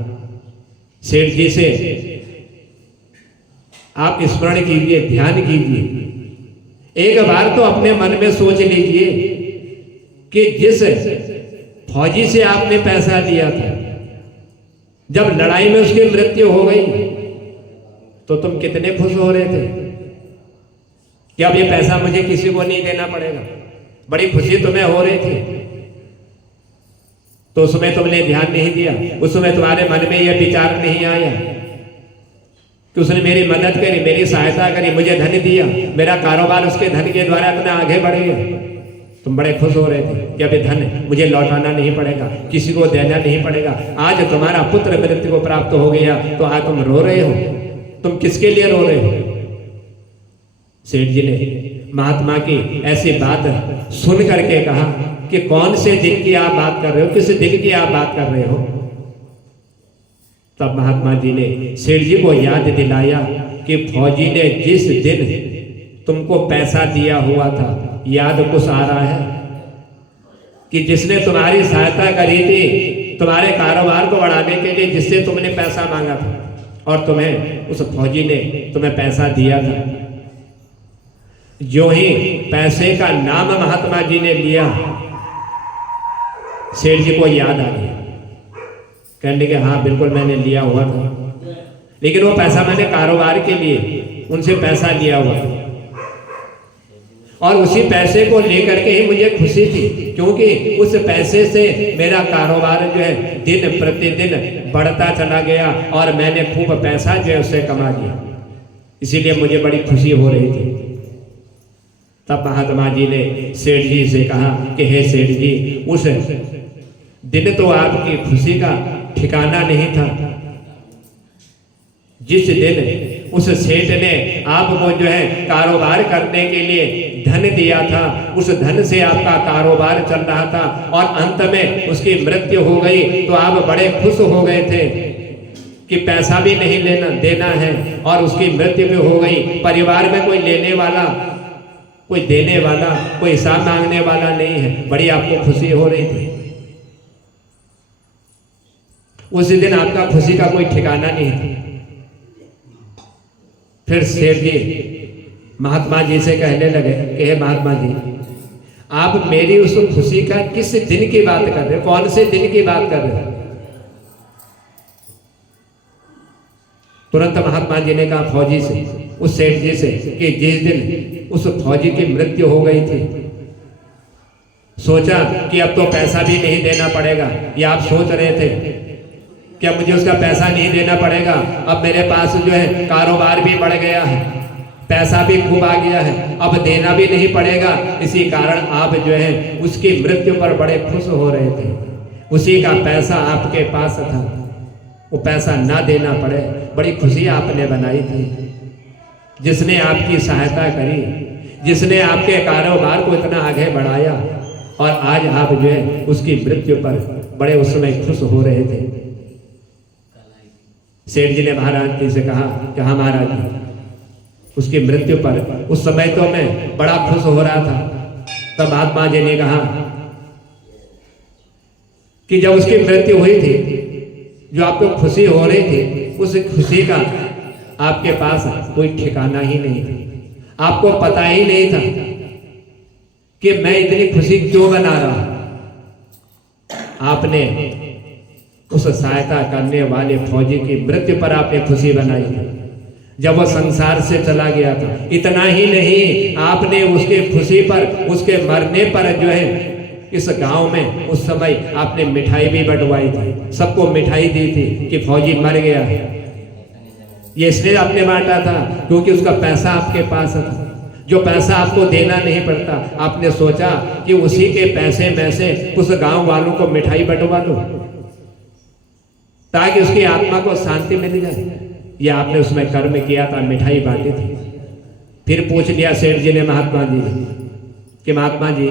सेठ जी से आप स्मरण कीजिए, ध्यान कीजिए, एक बार तो अपने मन में सोच लीजिए कि जिस फौजी से आपने पैसा लिया था, जब लड़ाई में उसकी मृत्यु हो गई तो तुम कितने खुश हो रहे थे कि अब ये पैसा मुझे किसी को नहीं देना पड़ेगा। बड़ी खुशी तुम्हें हो रही थी। तो उसमें तुमने ध्यान नहीं दिया, उसमें तुम्हारे मन में यह विचार नहीं आया कि उसने मेरी मदद करी, मेरी सहायता करी, मुझे धन दिया, मेरा कारोबार उसके धन के द्वारा इतना आगे बढ़ गया। तुम बड़े खुश हो रहे थे कि अब ये धन मुझे लौटाना नहीं पड़ेगा, किसी को देना नहीं पड़ेगा। आज तुम्हारा पुत्र मृत्यु को प्राप्त हो गया तो आज तुम रो रहे हो। तुम किसके लिए रो रहे हो? सेठ जी ने महात्मा की ऐसी बात सुन करके कहा कि कौन से दिन की आप बात कर रहे हो, किस दिन की आप बात कर रहे हो? तब महात्मा जी ने सेठ जी को याद दिलाया कि फौजी ने जिस दिन तुमको पैसा दिया हुआ था, याद कुछ आ रहा है कि जिसने तुम्हारी सहायता करी थी, तुम्हारे कारोबार को बढ़ाने के लिए जिससे तुमने पैसा मांगा था और तुम्हें उस फौजी ने तुम्हें पैसा दिया था। जो ही पैसे का नाम महात्मा जी ने लिया, सेठ जी को याद आ गया, कहने के हाँ बिल्कुल मैंने लिया हुआ था, लेकिन वो पैसा मैंने कारोबार के लिए उनसे पैसा लिया हुआ था और उसी पैसे को लेकर के ही मुझे खुशी थी, क्योंकि उस पैसे से मेरा कारोबार जो है दिन प्रतिदिन बढ़ता चला गया और मैंने खूब पैसा जो है उससे कमा लिया, इसीलिए मुझे बड़ी खुशी हो रही थी। तब महात्मा जी ने सेठ जी से कहा कि हे सेठ जी, उस दिन तो आपकी खुशी का ठिकाना नहीं था। जिस दिन उस सेठ ने आपको जो है कारोबार करने के लिए धन दिया था, उस धन से आपका कारोबार चल रहा था और अंत में उसकी मृत्यु हो गई तो आप बड़े खुश हो गए थे कि पैसा भी नहीं लेना देना है और उसकी मृत्यु भी हो गई। परिवार में कोई लेने वाला, कोई देने वाला, कोई हिसाब मांगने वाला नहीं है। बड़ी आपको खुशी हो रही थी। उस दिन आपका खुशी का कोई ठिकाना नहीं था। फिर सेठ जी महात्मा जी से कहने लगे कि हे महात्मा जी, आप मेरी उस खुशी का किस दिन की बात कर रहे हो? कौन से दिन की बात कर रहे हो? तुरंत महात्मा जी ने कहा फौजी से, उस सेठ जी से, कि जिस दिन उस फौजी की मृत्यु हो गई थी, सोचा कि अब तो पैसा भी नहीं देना पड़ेगा। ये आप सोच रहे थे कि अब मुझे उसका पैसा नहीं देना पड़ेगा, अब मेरे पास जो है कारोबार भी बढ़ गया है, पैसा भी खूब आ गया है, अब देना भी नहीं पड़ेगा। इसी कारण आप जो है उसकी मृत्यु पर बड़े खुश हो रहे थे। उसी का पैसा आपके पास था, वो पैसा ना देना पड़े, बड़ी खुशी आपने बनाई थी। जिसने आपकी सहायता करी, जिसने आपके कारोबार को इतना आगे बढ़ाया, और आज आप जो है उसकी मृत्यु पर बड़े उस समय खुश हो रहे थे। सेठ जी ने महाराज जी से कहा कि हाँ महाराज जी, उसकी मृत्यु पर उस समय तो मैं बड़ा खुश हो रहा था। तब महात्मा जी ने कहा कि जब उसकी मृत्यु हुई थी, जो आपको खुशी हो रही थी, उस खुशी का आपके पास कोई ठिकाना ही नहीं था। आपको पता ही नहीं था कि मैं इतनी खुशी क्यों मना रहा। आपने उस सहायता करने वाले फौजी की मृत्यु पर आपने खुशी बनाई थी, जब वह संसार से चला गया था। इतना ही नहीं, आपने उसके खुशी पर, उसके मरने पर जो है इस गांव में उस समय आपने मिठाई भी बंटवाई थी, सबको मिठाई दी थी कि फौजी मर गया है। ये इसलिए आपने बांटा था क्योंकि उसका पैसा आपके पास था, जो पैसा आपको देना नहीं पड़ता। आपने सोचा कि उसी के पैसे में से उस गांव वालों को मिठाई बंटवा दो ताकि उसकी आत्मा को शांति मिल जाए। ये आपने उसमें कर्म किया था, मिठाई बांटी थी। फिर पूछ लिया सेठ जी ने महात्मा जी कि महात्मा जी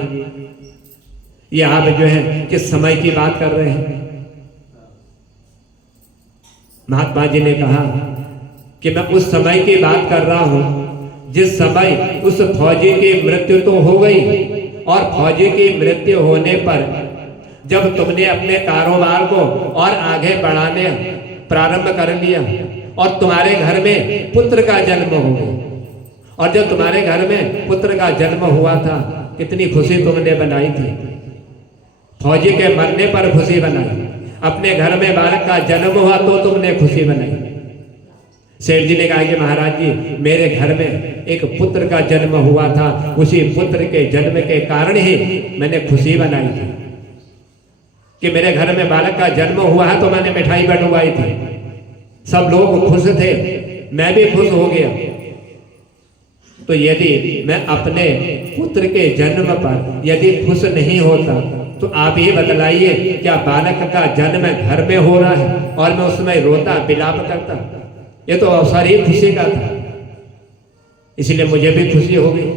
ये आप जो है किस समय की बात कर रहे हैं? महात्मा जी ने कहा कि मैं उस समय की बात कर रहा हूं जिस समय उस फौजी की मृत्यु तो हो गई, और फौजी की मृत्यु होने पर जब तुमने अपने कारोबार को और आगे बढ़ाने प्रारंभ कर लिया और तुम्हारे घर में पुत्र का जन्म हो गया, और जब तुम्हारे घर में पुत्र का जन्म हुआ था कितनी खुशी तुमने बनाई थी। फौजी के मरने पर खुशी बनाई, अपने घर में बालक का जन्म हुआ तो तुमने खुशी बनाई। सेठ जी ने कहा कि महाराज जी मेरे घर में एक पुत्र का जन्म हुआ था, उसी पुत्र के जन्म के कारण ही मैंने खुशी बनाई थी कि मेरे घर में बालक का जन्म हुआ है, तो मैंने मिठाई बंटवाई थी, सब लोग खुश थे, मैं भी खुश हो गया। तो यदि मैं अपने पुत्र के जन्म पर यदि खुश नहीं होता तो आप ही बतलाइए क्या बालक का जन्म घर में हो रहा है और मैं उसमें रोता विलाप करता? ये तो अवसर ही खुशी का था, इसलिए मुझे भी खुशी हो गई।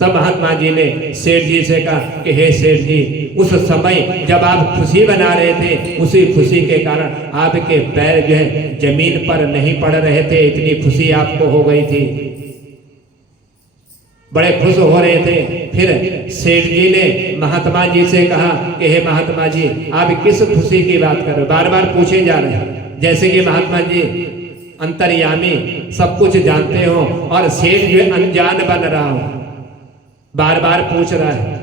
तब महात्मा जी ने सेठ जी से कहा कि हे सेठ जी, उस समय जब आप खुशी बना रहे थे उसी खुशी के कारण आपके पैर जो है जमीन पर नहीं पड़ रहे थे, इतनी खुशी आपको हो गई थी, बड़े खुश हो रहे थे। फिर सेठ जी ने महात्मा जी से कहा कि हे महात्मा जी आप किस खुशी की बात कर रहे हो? बार बार पूछे जा रहे हैं, जैसे कि महात्मा जी अंतर्यामी सब कुछ जानते हो और सेठ जो अनजान बन रहा हो, बार बार पूछ रहा है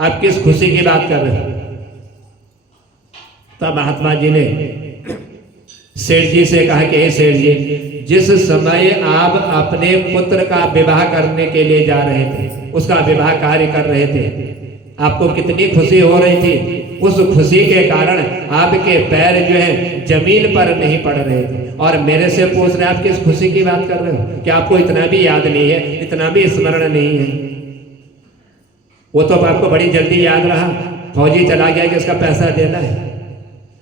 आप किस खुशी की बात कर रहे हो? तब महात्मा जी ने सेठ जी से कहा कि हे सेठ जी, जिस समय आप अपने पुत्र का विवाह करने के लिए जा रहे थे, उसका विवाह कार्य कर रहे थे, आपको कितनी खुशी हो रही थी, उस खुशी के कारण आपके पैर जो है जमीन पर नहीं पड़ रहे थे, और मेरे से पूछ रहे आप किस खुशी की बात कर रहे हो? क्या आपको इतना भी याद नहीं है, इतना भी स्मरण नहीं है? वो तो आपको बड़ी जल्दी याद रहा, फौजी चला गया कि उसका पैसा देना है,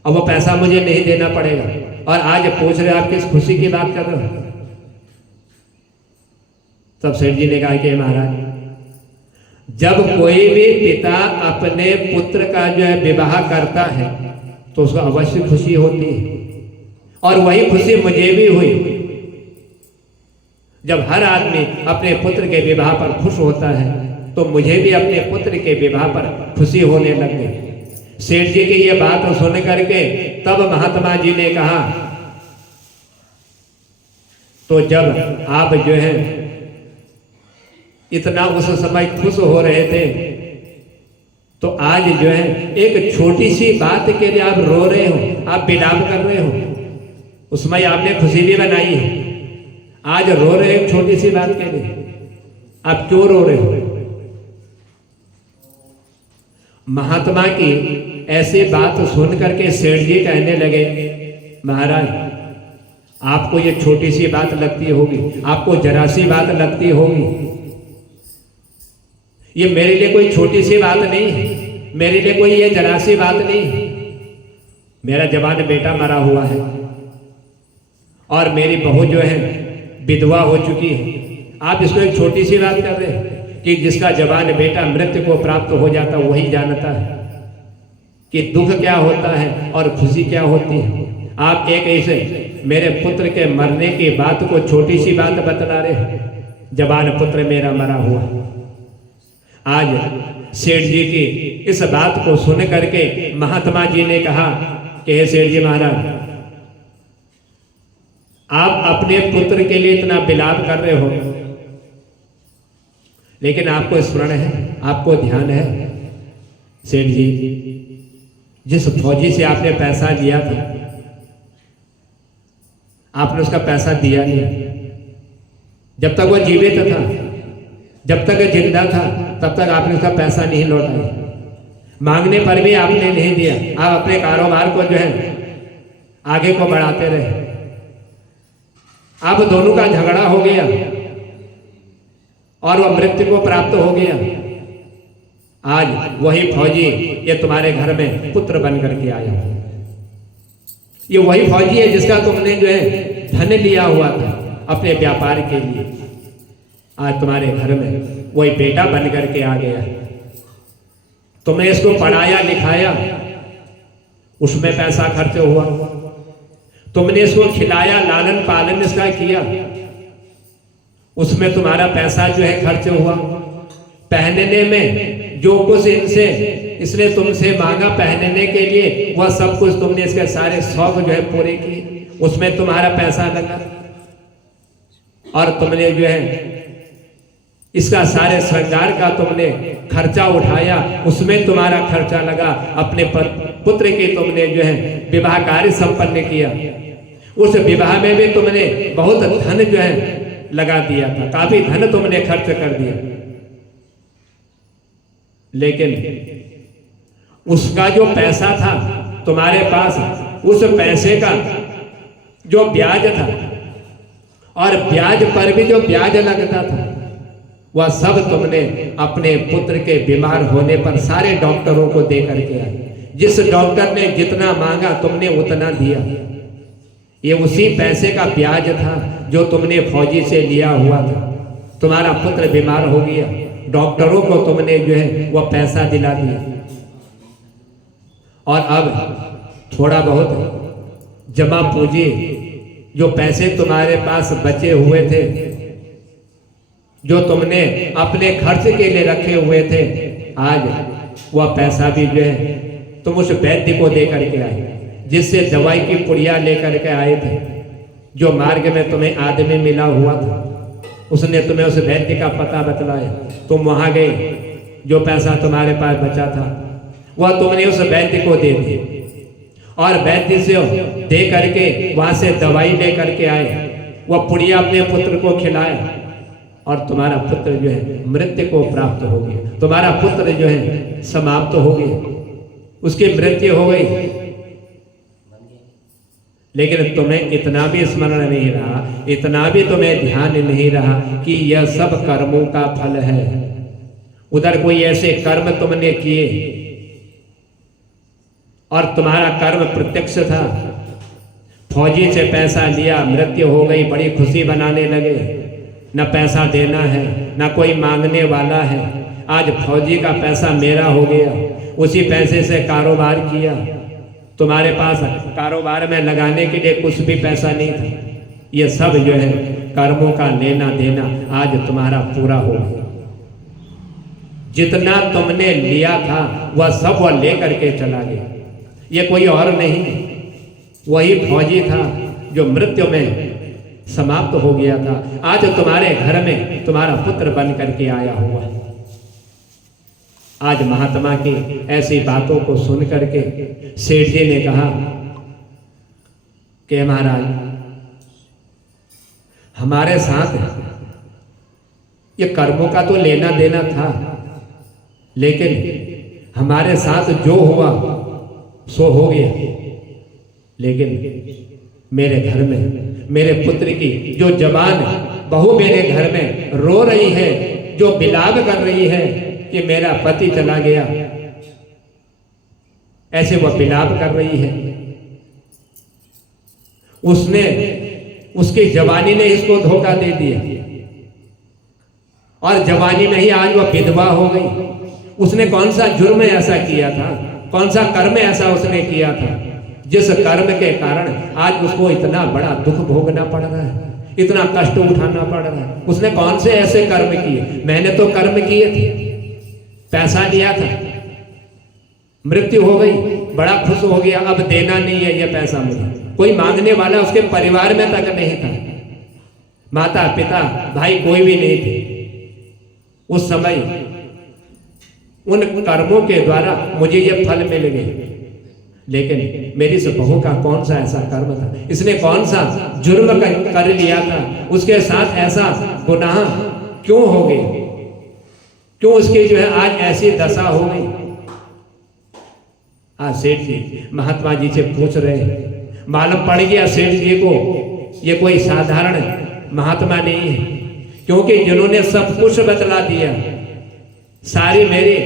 और वो पैसा मुझे नहीं देना पड़ेगा, और आज पूछ रहे आप किस खुशी की बात कर रहे हो? तब सेठ जी ने कहा कि महाराज, जब कोई भी पिता अपने पुत्र का जो है विवाह करता है तो उसको अवश्य खुशी होती है, और वही खुशी मुझे भी हुई जब हर आदमी अपने पुत्र के विवाह पर खुश होता है, तो मुझे भी अपने पुत्र के विवाह पर खुशी होने लग गई। सेठ जी की ये बात सुन करके तब महात्मा जी ने कहा, तो जब आप जो है इतना उस समय खुश हो रहे थे, तो आज जो है एक छोटी सी बात के लिए आप रो रहे हो, आप विलाप कर रहे हो, उसमें आपने खुशी भी बनाई है, आज रो रहे हो छोटी सी बात के लिए, आप क्यों रो रहे हो? महात्मा की ऐसी बात सुन करके सेठ जी कहने लगे, महाराज आपको ये छोटी सी बात लगती होगी, आपको जरा सी बात लगती होगी, ये मेरे लिए कोई छोटी सी बात नहीं है, मेरे लिए कोई ये जरा सी बात नहीं है। मेरा जवान बेटा मरा हुआ है और मेरी बहू जो है विधवा हो चुकी है, आप इसको एक छोटी सी बात कर रहे हैं कि जिसका जवान बेटा मृत्यु को प्राप्त हो जाता वही जानता है कि दुख क्या होता है और खुशी क्या होती है। आप एक ऐसे मेरे पुत्र के मरने की बात को छोटी सी बात बतला रहे हैं, जवान पुत्र मेरा मरा हुआ। आज सेठ जी की इस बात को सुन करके महात्मा जी ने कहा कि हे सेठ जी महाराज, आप अपने पुत्र के लिए इतना विलाप कर रहे हो, लेकिन आपको स्मरण है, आपको ध्यान है सेठ जी, जिस फौजी से आपने पैसा लिया था आपने उसका पैसा दिया नहीं। जब तक वो जीवित था, जब तक जिंदा था, तब तक आपने उसका पैसा नहीं लौटाया, मांगने पर भी आपने नहीं दिया। आप अपने कारोबार को जो है आगे को बढ़ाते रहे। अब दोनों का झगड़ा हो गया और वह मृत्यु को प्राप्त हो गया। आज वही फौजी ये तुम्हारे घर में पुत्र बन करके आया। ये वही फौजी है जिसका तुमने जो है धन लिया हुआ था अपने व्यापार के लिए। आज तुम्हारे घर में वही बेटा बन करके आ गया, तुमने इसको पढ़ाया लिखाया, उसमें पैसा खर्च हुआ। तुमने इसको खिलाया, लालन पालन इसका किया, उसमें तुम्हारा पैसा जो है खर्च हुआ। पहनने में जो कुछ इसने तुमसे मांगा पहनने के लिए, वह सब कुछ तुमने इसके सारे शौक जो है पूरे किए, उसमें तुम्हारा पैसा लगा। और तुमने जो है इसका सारे श्रृंगार का तुमने खर्चा उठाया, उसमें तुम्हारा खर्चा लगा। अपने पुत्र के तुमने जो है विवाह कार्य संपन्न किया, उस विवाह में भी तुमने बहुत धन जो है लगा दिया था, काफी धन तुमने खर्च कर दिया। लेकिन उसका जो पैसा था तुम्हारे पास, उस पैसे का जो ब्याज था और ब्याज पर भी जो ब्याज लगता था, वह सब तुमने अपने पुत्र के बीमार होने पर सारे डॉक्टरों को दे करके आए। जिस डॉक्टर ने जितना मांगा तुमने उतना दिया। ये उसी पैसे का ब्याज था जो तुमने फौजी से लिया हुआ था। तुम्हारा पुत्र बीमार हो गया, डॉक्टरों को तुमने जो है वह पैसा दिला दिया। और अब थोड़ा बहुत जमा पूंजी, जो पैसे तुम्हारे पास बचे हुए थे, जो तुमने अपने खर्च के लिए रखे हुए थे, आज वह पैसा भी जो है तुम उस वैद्य को दे करके आए, जिससे दवाई की पुड़िया लेकर के आए थे। जो मार्ग में तुम्हें आदमी मिला हुआ था, उसने तुम्हें उस वैद्य का पता बतलाया, तुम वहां गए, जो पैसा तुम्हारे पास बचा था वह तुमने उस वैद्य को दे दिया और वैद्य से दे करके वहां से दवाई ले करके आए, वह पुड़िया अपने पुत्र को खिलाया और तुम्हारा पुत्र जो है मृत्यु को प्राप्त हो गया। तुम्हारा पुत्र जो है समाप्त हो गया, उसकी मृत्यु हो गई। लेकिन तुम्हें इतना भी स्मरण नहीं रहा, इतना भी तुम्हें ध्यान नहीं रहा कि यह सब कर्मों का फल है। उधर कोई ऐसे कर्म तुमने किए और तुम्हारा कर्म प्रत्यक्ष था। फौजी से पैसा लिया, मृत्यु हो गई, बड़ी खुशी बनाने लगे, न पैसा देना है न कोई मांगने वाला है। आज फौजी का पैसा मेरा हो गया, उसी पैसे से कारोबार किया। तुम्हारे पास कारोबार में लगाने के लिए कुछ भी पैसा नहीं था। ये सब जो है कर्मों का लेना देना आज तुम्हारा पूरा हो गया। जितना तुमने लिया था वह सब वह लेकर के चला गया। ये कोई और नहीं, वही फौजी था जो मृत्यु में समाप्त हो गया था। आज तुम्हारे घर में तुम्हारा पुत्र बन करके आया हुआ है। आज महात्मा की ऐसी बातों को सुन करके सेठ जी ने कहा कि महाराज, हमारे साथ ये कर्मों का तो लेना देना था, लेकिन हमारे साथ जो हुआ सो हो गया। लेकिन मेरे घर में मेरे पुत्र की जो जवान बहू मेरे घर में रो रही है, जो विलाप कर रही है कि मेरा पति चला गया, ऐसे वह विलाप कर रही है। उसकी जवानी ने इसको धोखा दे दिया और जवानी में ही आज वह विधवा हो गई। उसने कौन सा जुर्म ऐसा किया था, कौन सा कर्म ऐसा उसने किया था, जिस कर्म के कारण आज उसको इतना बड़ा दुख भोगना पड़ रहा है, इतना कष्ट उठाना पड़ रहा है। उसने कौन से ऐसे कर्म किए? मैंने तो कर्म किए थे, पैसा लिया था, मृत्यु हो गई, बड़ा खुश हो गया, अब देना नहीं है ये पैसा मुझे। कोई मांगने वाला उसके परिवार में तक नहीं था, माता पिता भाई कोई भी नहीं थे। उस समय उन कर्मों के द्वारा मुझे ये फल मिल गए। लेकिन मेरी इस बहू का कौन सा ऐसा कर्म था, इसने कौन सा जुर्म कर लिया था, उसके साथ ऐसा गुनाह क्यों हो गए, क्यों उसकी जो है आज ऐसी दशा हो गई। आज सेठ जी महात्मा जी से पूछ रहे हैं, मालूम पड़ गया सेठ जी को ये कोई साधारण महात्मा नहीं है, क्योंकि जिन्होंने सब कुछ बतला दिया, सारी मेरी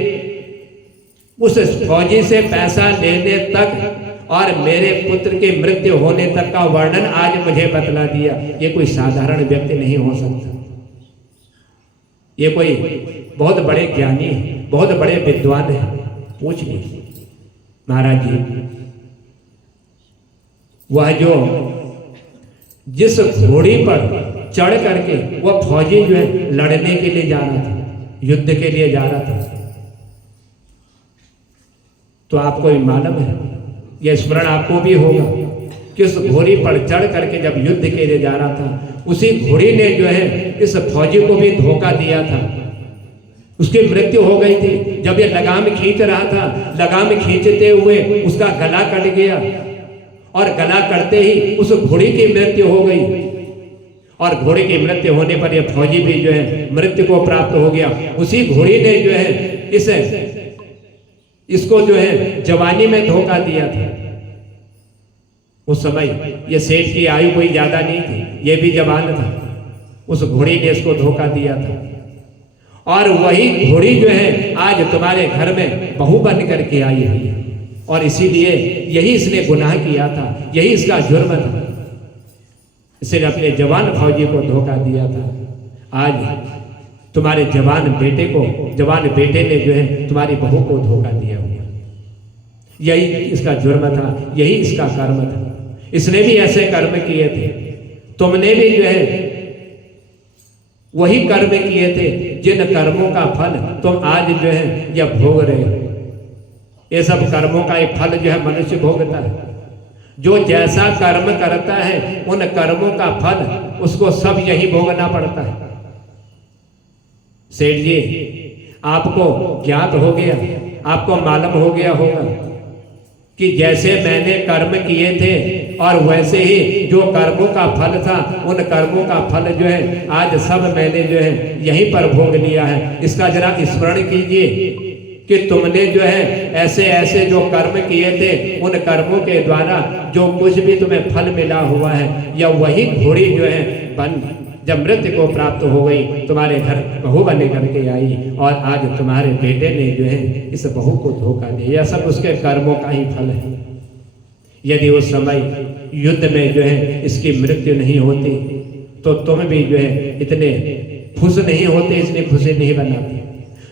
उस फौजी से पैसा लेने तक और मेरे पुत्र के मृत्यु होने तक का वर्णन आज मुझे बतला दिया। ये कोई साधारण व्यक्ति नहीं हो सकता, ये कोई बहुत बड़े ज्ञानी है, बहुत बड़े विद्वान है। पूछ लीजिए महाराज जी, वह जो जिस घोड़ी पर चढ़ करके वह फौजी जो है लड़ने के लिए जा रहा था, युद्ध के लिए जा रहा था, तो आपको भी मालूम है, यह स्मरण आपको भी होगा कि उस घोड़ी पर चढ़ करके जब युद्ध के लिए जा रहा था, उसी घोड़ी ने जो है इस फौजी को भी धोखा दिया था, उसकी मृत्यु हो गई थी। जब ये लगाम खींच रहा था, लगाम खींचते हुए उसका गला कट गया और गला कटते ही उस घोड़ी की मृत्यु हो गई और घोड़े की मृत्यु होने पर यह फौजी भी जो है मृत्यु को प्राप्त हो गया। उसी घोड़ी ने जो है इसको जो है जवानी में धोखा दिया था। उस समय ये सेठ की आयु कोई ज्यादा नहीं थी, ये भी जवान था, उस घोड़ी ने इसको धोखा दिया था और वही घोड़ी जो है आज तुम्हारे घर में बहू बन करके आई हुई है और इसीलिए यही इसने गुनाह किया था, यही इसका जुर्म था, इसने अपने जवान फौजी को धोखा दिया था। आज तुम्हारे जवान बेटे ने जो है तुम्हारी बहू को धोखा दिया हुआ, यही इसका जुर्म था, यही इसका कर्म था। इसने भी ऐसे कर्म किए थे, तुमने भी जो है वही कर्म किए थे जिन कर्मों का फल तुम आज जो है यह भोग रहे हो। ये सब कर्मों का एक फल जो है मनुष्य भोगता है। जो जैसा कर्म करता है उन कर्मों का फल उसको सब यही भोगना पड़ता है। सेठ जी, आपको ज्ञात हो गया, आपको मालूम हो गया होगा कि जैसे मैंने कर्म किए थे और वैसे ही जो कर्मों का फल था उन कर्मों का फल जो है आज सब मैंने जो है यहीं पर भोग लिया है। इसका जरा स्मरण कीजिए कि तुमने जो है ऐसे ऐसे जो कर्म किए थे उन कर्मों के द्वारा जो कुछ भी तुम्हें फल मिला हुआ है, या वही घोड़ी जो है बन जब मृत्यु को प्राप्त हो गई तुम्हारे घर बहू बने करके आई और आज तुम्हारे बेटे ने जो है इस बहू को धोखा दिया। यह सब उसके कर्मों का ही फल है। यदि उस समय युद्ध में जो है इसकी मृत्यु नहीं होती तो तुम भी जो है इतने खुश नहीं होते, इतनी खुशी नहीं बनाते।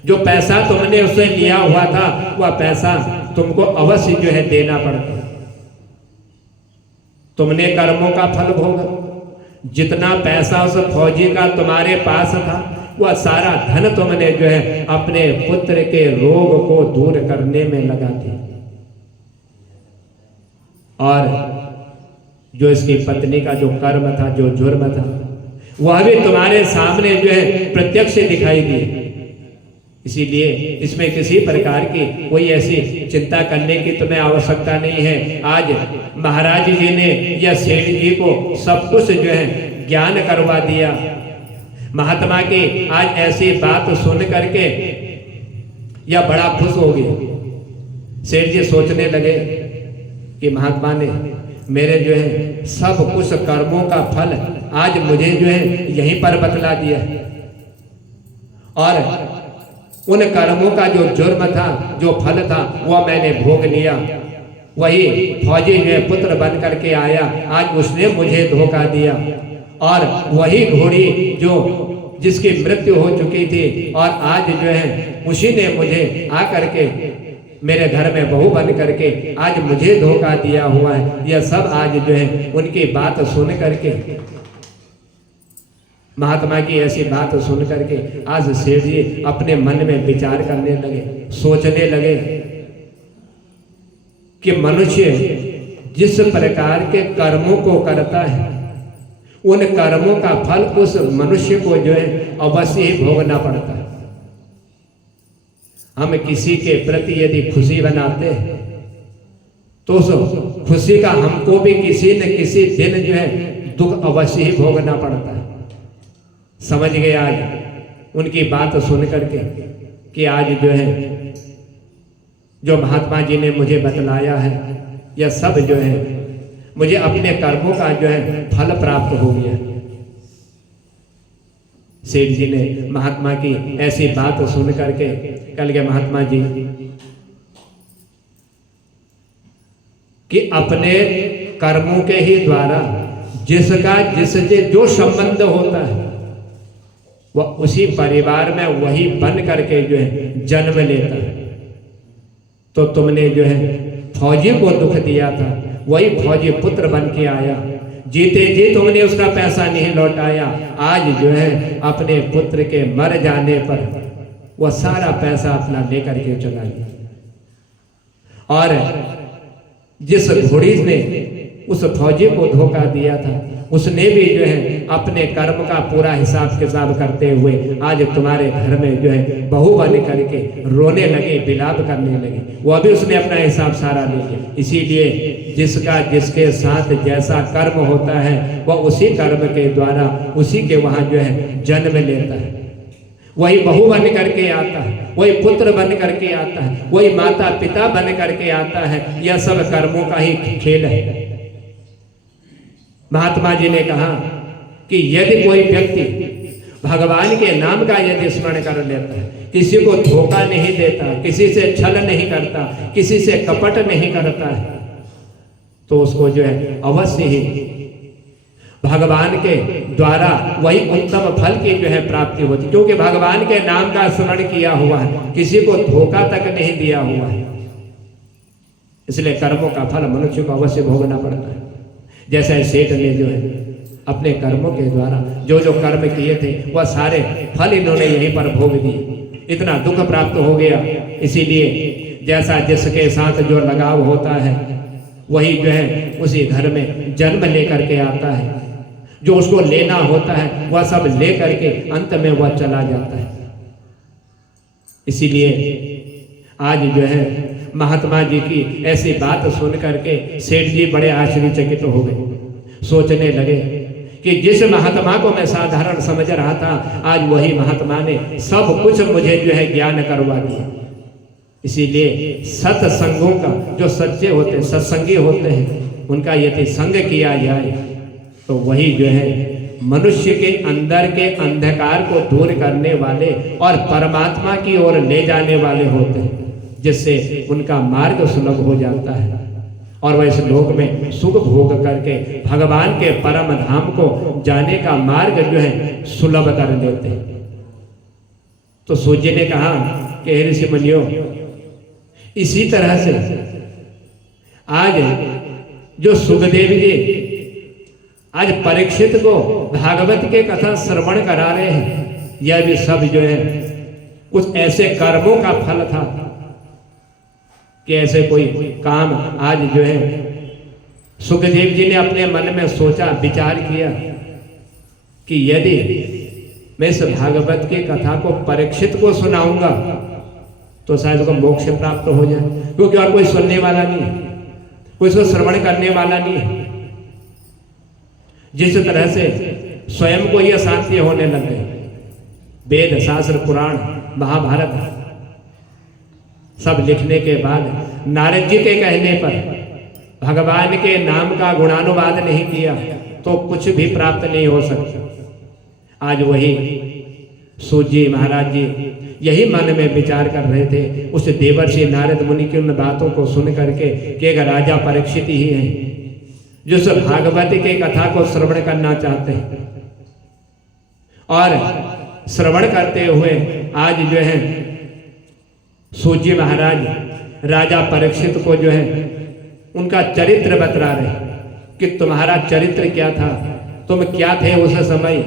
जो पैसा तुमने उससे लिया हुआ था वह पैसा तुमको अवश्य जो है देना पड़ता। तुमने कर्मों का फल भोगा। जितना पैसा उस फौजी का तुम्हारे पास था वह सारा धन तुमने जो है अपने पुत्र के रोग को दूर करने में लगा दी, और जो इसकी पत्नी का जो कर्म था, जो जुर्म था, वह भी तुम्हारे सामने जो है प्रत्यक्ष दिखाई दी। इसीलिए इसमें किसी प्रकार की कोई ऐसी चिंता करने की तुम्हें आवश्यकता नहीं है। आज महाराज जी ने या सेठ जी को सब कुछ जो है ज्ञान करवा दिया। महात्मा की आज ऐसी बात सुन करके यह बड़ा खुश हो गया। सेठ जी सोचने लगे कि महात्मा ने मेरे जो है सब कुछ कर्मों का फल आज मुझे जो है यहीं पर बतला दिया, और उन कर्मों का जो जुर्म था, जो फल था, वह मैंने भोग लिया। वही फौजी जो है पुत्र बन करके आया, आज उसने मुझे धोखा दिया, और वही घोड़ी जो जिसकी मृत्यु हो चुकी थी और आज जो है उसी ने मुझे आ करके मेरे घर में बहू बन करके आज मुझे धोखा दिया हुआ है। यह सब आज जो है उनकी बात सुन करके, महात्मा की ऐसी बात सुन करके आज सेठ जी अपने मन में विचार करने लगे, सोचने लगे कि मनुष्य जिस प्रकार के कर्मों को करता है उन कर्मों का फल उस मनुष्य को जो है अवश्य ही भोगना पड़ता है। हम किसी के प्रति यदि खुशी बनाते हैं तो उस खुशी का हमको भी किसी न किसी दिन जो है दुख अवश्य ही भोगना पड़ता है। समझ गए आज उनकी बात सुन करके कि आज जो है जो महात्मा जी ने मुझे बतलाया है यह सब जो है मुझे अपने कर्मों का जो है फल प्राप्त हो गया। सेठ जी ने महात्मा की ऐसी बात सुन करके कल के महात्मा जी कि अपने कर्मों के ही द्वारा जिसका जिससे जो संबंध होता है वह उसी परिवार में वही बन करके जो है जन्म लेता है। तो तुमने जो है फौजी को दुख दिया था, वही फौजी पुत्र बन के आया, जीते जी तुमने उसका पैसा नहीं लौटाया, आज जो है अपने पुत्र के मर जाने पर वह सारा पैसा अपना लेकर के चला गया। और जिस घोड़ी ने उस फौजी को धोखा दिया था उसने भी जो है अपने कर्म का पूरा हिसाब किताब करते हुए आज तुम्हारे घर में जो है बहू बन करके रोने लगे, विलाप करने लगे, वह भी उसने अपना हिसाब सारा ले लिया। इसीलिए जिसका जिसके साथ जैसा कर्म होता है वह उसी कर्म के द्वारा उसी के वहां जो है जन्म लेता है। वही बहू बन करके आता है, वही पुत्र बन करके आता है, वही माता पिता बन करके आता है। यह सब कर्मों का ही खेल है। महात्मा जी ने कहा कि यदि कोई व्यक्ति भगवान के नाम का यदि स्मरण कर लेता है, किसी को धोखा नहीं देता, किसी से छल नहीं करता, किसी से कपट नहीं करता है, तो उसको जो है अवश्य ही भगवान के द्वारा वही उत्तम फल की जो है प्राप्ति होती, क्योंकि भगवान के नाम का स्मरण किया हुआ है, किसी को धोखा तक नहीं दिया हुआ है। इसलिए कर्मों का फल मनुष्य को अवश्य भोगना पड़ता है। जैसे सेठ ने जो है अपने कर्मों के द्वारा जो जो कर्म किए थे वह सारे फल इन्होंने यहीं पर भोग दिए, इतना दुख प्राप्त हो गया। इसीलिए जैसा जिसके साथ जो लगाव होता है वही जो है उसी घर में जन्म लेकर के आता है, जो उसको लेना होता है वह सब ले करके अंत में वह चला जाता है। इसीलिए आज जो है महात्मा जी की ऐसी बात सुन करके सेठ जी बड़े आश्चर्यचकित हो गए, सोचने लगे कि जिस महात्मा को मैं साधारण समझ रहा था आज वही महात्मा ने सब कुछ मुझे जो है ज्ञान करवा दिया। इसीलिए सत्संगों का जो सच्चे होते हैं, सत्संगी होते हैं, उनका यदि संग किया जाए तो वही जो है मनुष्य के अंदर के अंधकार को दूर करने वाले और परमात्मा की ओर ले जाने वाले होते हैं, जिससे उनका मार्ग सुलभ हो जाता है और वह इस लोक में सुख भोग करके भगवान के परम धाम को जाने का मार्ग जो है सुलभ कर लेते हैं। तो सूत जी ने कहा कि हे ऋषि मुनियों, इसी तरह से आज जो सुखदेव जी आज परीक्षित को भागवत के कथा श्रवण करा रहे हैं, यह भी सब जो है कुछ ऐसे कर्मों का फल था कि ऐसे कोई काम आज जो है सुखदेव जी ने अपने मन में सोचा, विचार किया कि यदि मैं इस भागवत की कथा को परीक्षित को सुनाऊंगा तो शायद उसको मोक्ष प्राप्त हो जाए, क्योंकि और कोई सुनने वाला नहीं है, कोई इसको श्रवण करने वाला नहीं है। जिस तरह से स्वयं को यह शांति होने लग गई, वेद शास्त्र पुराण महाभारत सब लिखने के बाद नारद जी के कहने पर भगवान के नाम का गुणानुवाद नहीं किया तो कुछ भी प्राप्त नहीं हो सकता। आज वही सूत जी महाराज जी यही मन में विचार कर रहे थे, उस देवर्षि नारद मुनि की उन बातों को सुन करके कि एक राजा परीक्षित ही है जो उस भागवत के कथा को श्रवण करना चाहते हैं, और श्रवण करते हुए आज जो है सूत जी महाराज राजा परीक्षित को जो है उनका चरित्र बतला रहे कि तुम्हारा चरित्र क्या था, तुम क्या थे उस समय,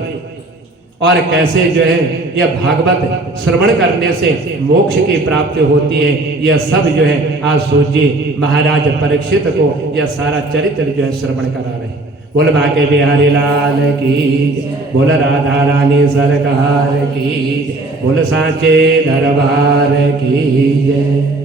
और कैसे जो है यह भागवत श्रवण करने से मोक्ष की प्राप्ति होती है। यह सब जो है आज सूत जी महाराज परीक्षित को यह सारा चरित्र जो है श्रवण करा रहे हैं। बोल बाके बिहारी लाल की, बोल राधा रानी सरकार की, बोल सांचे दरबार की जय।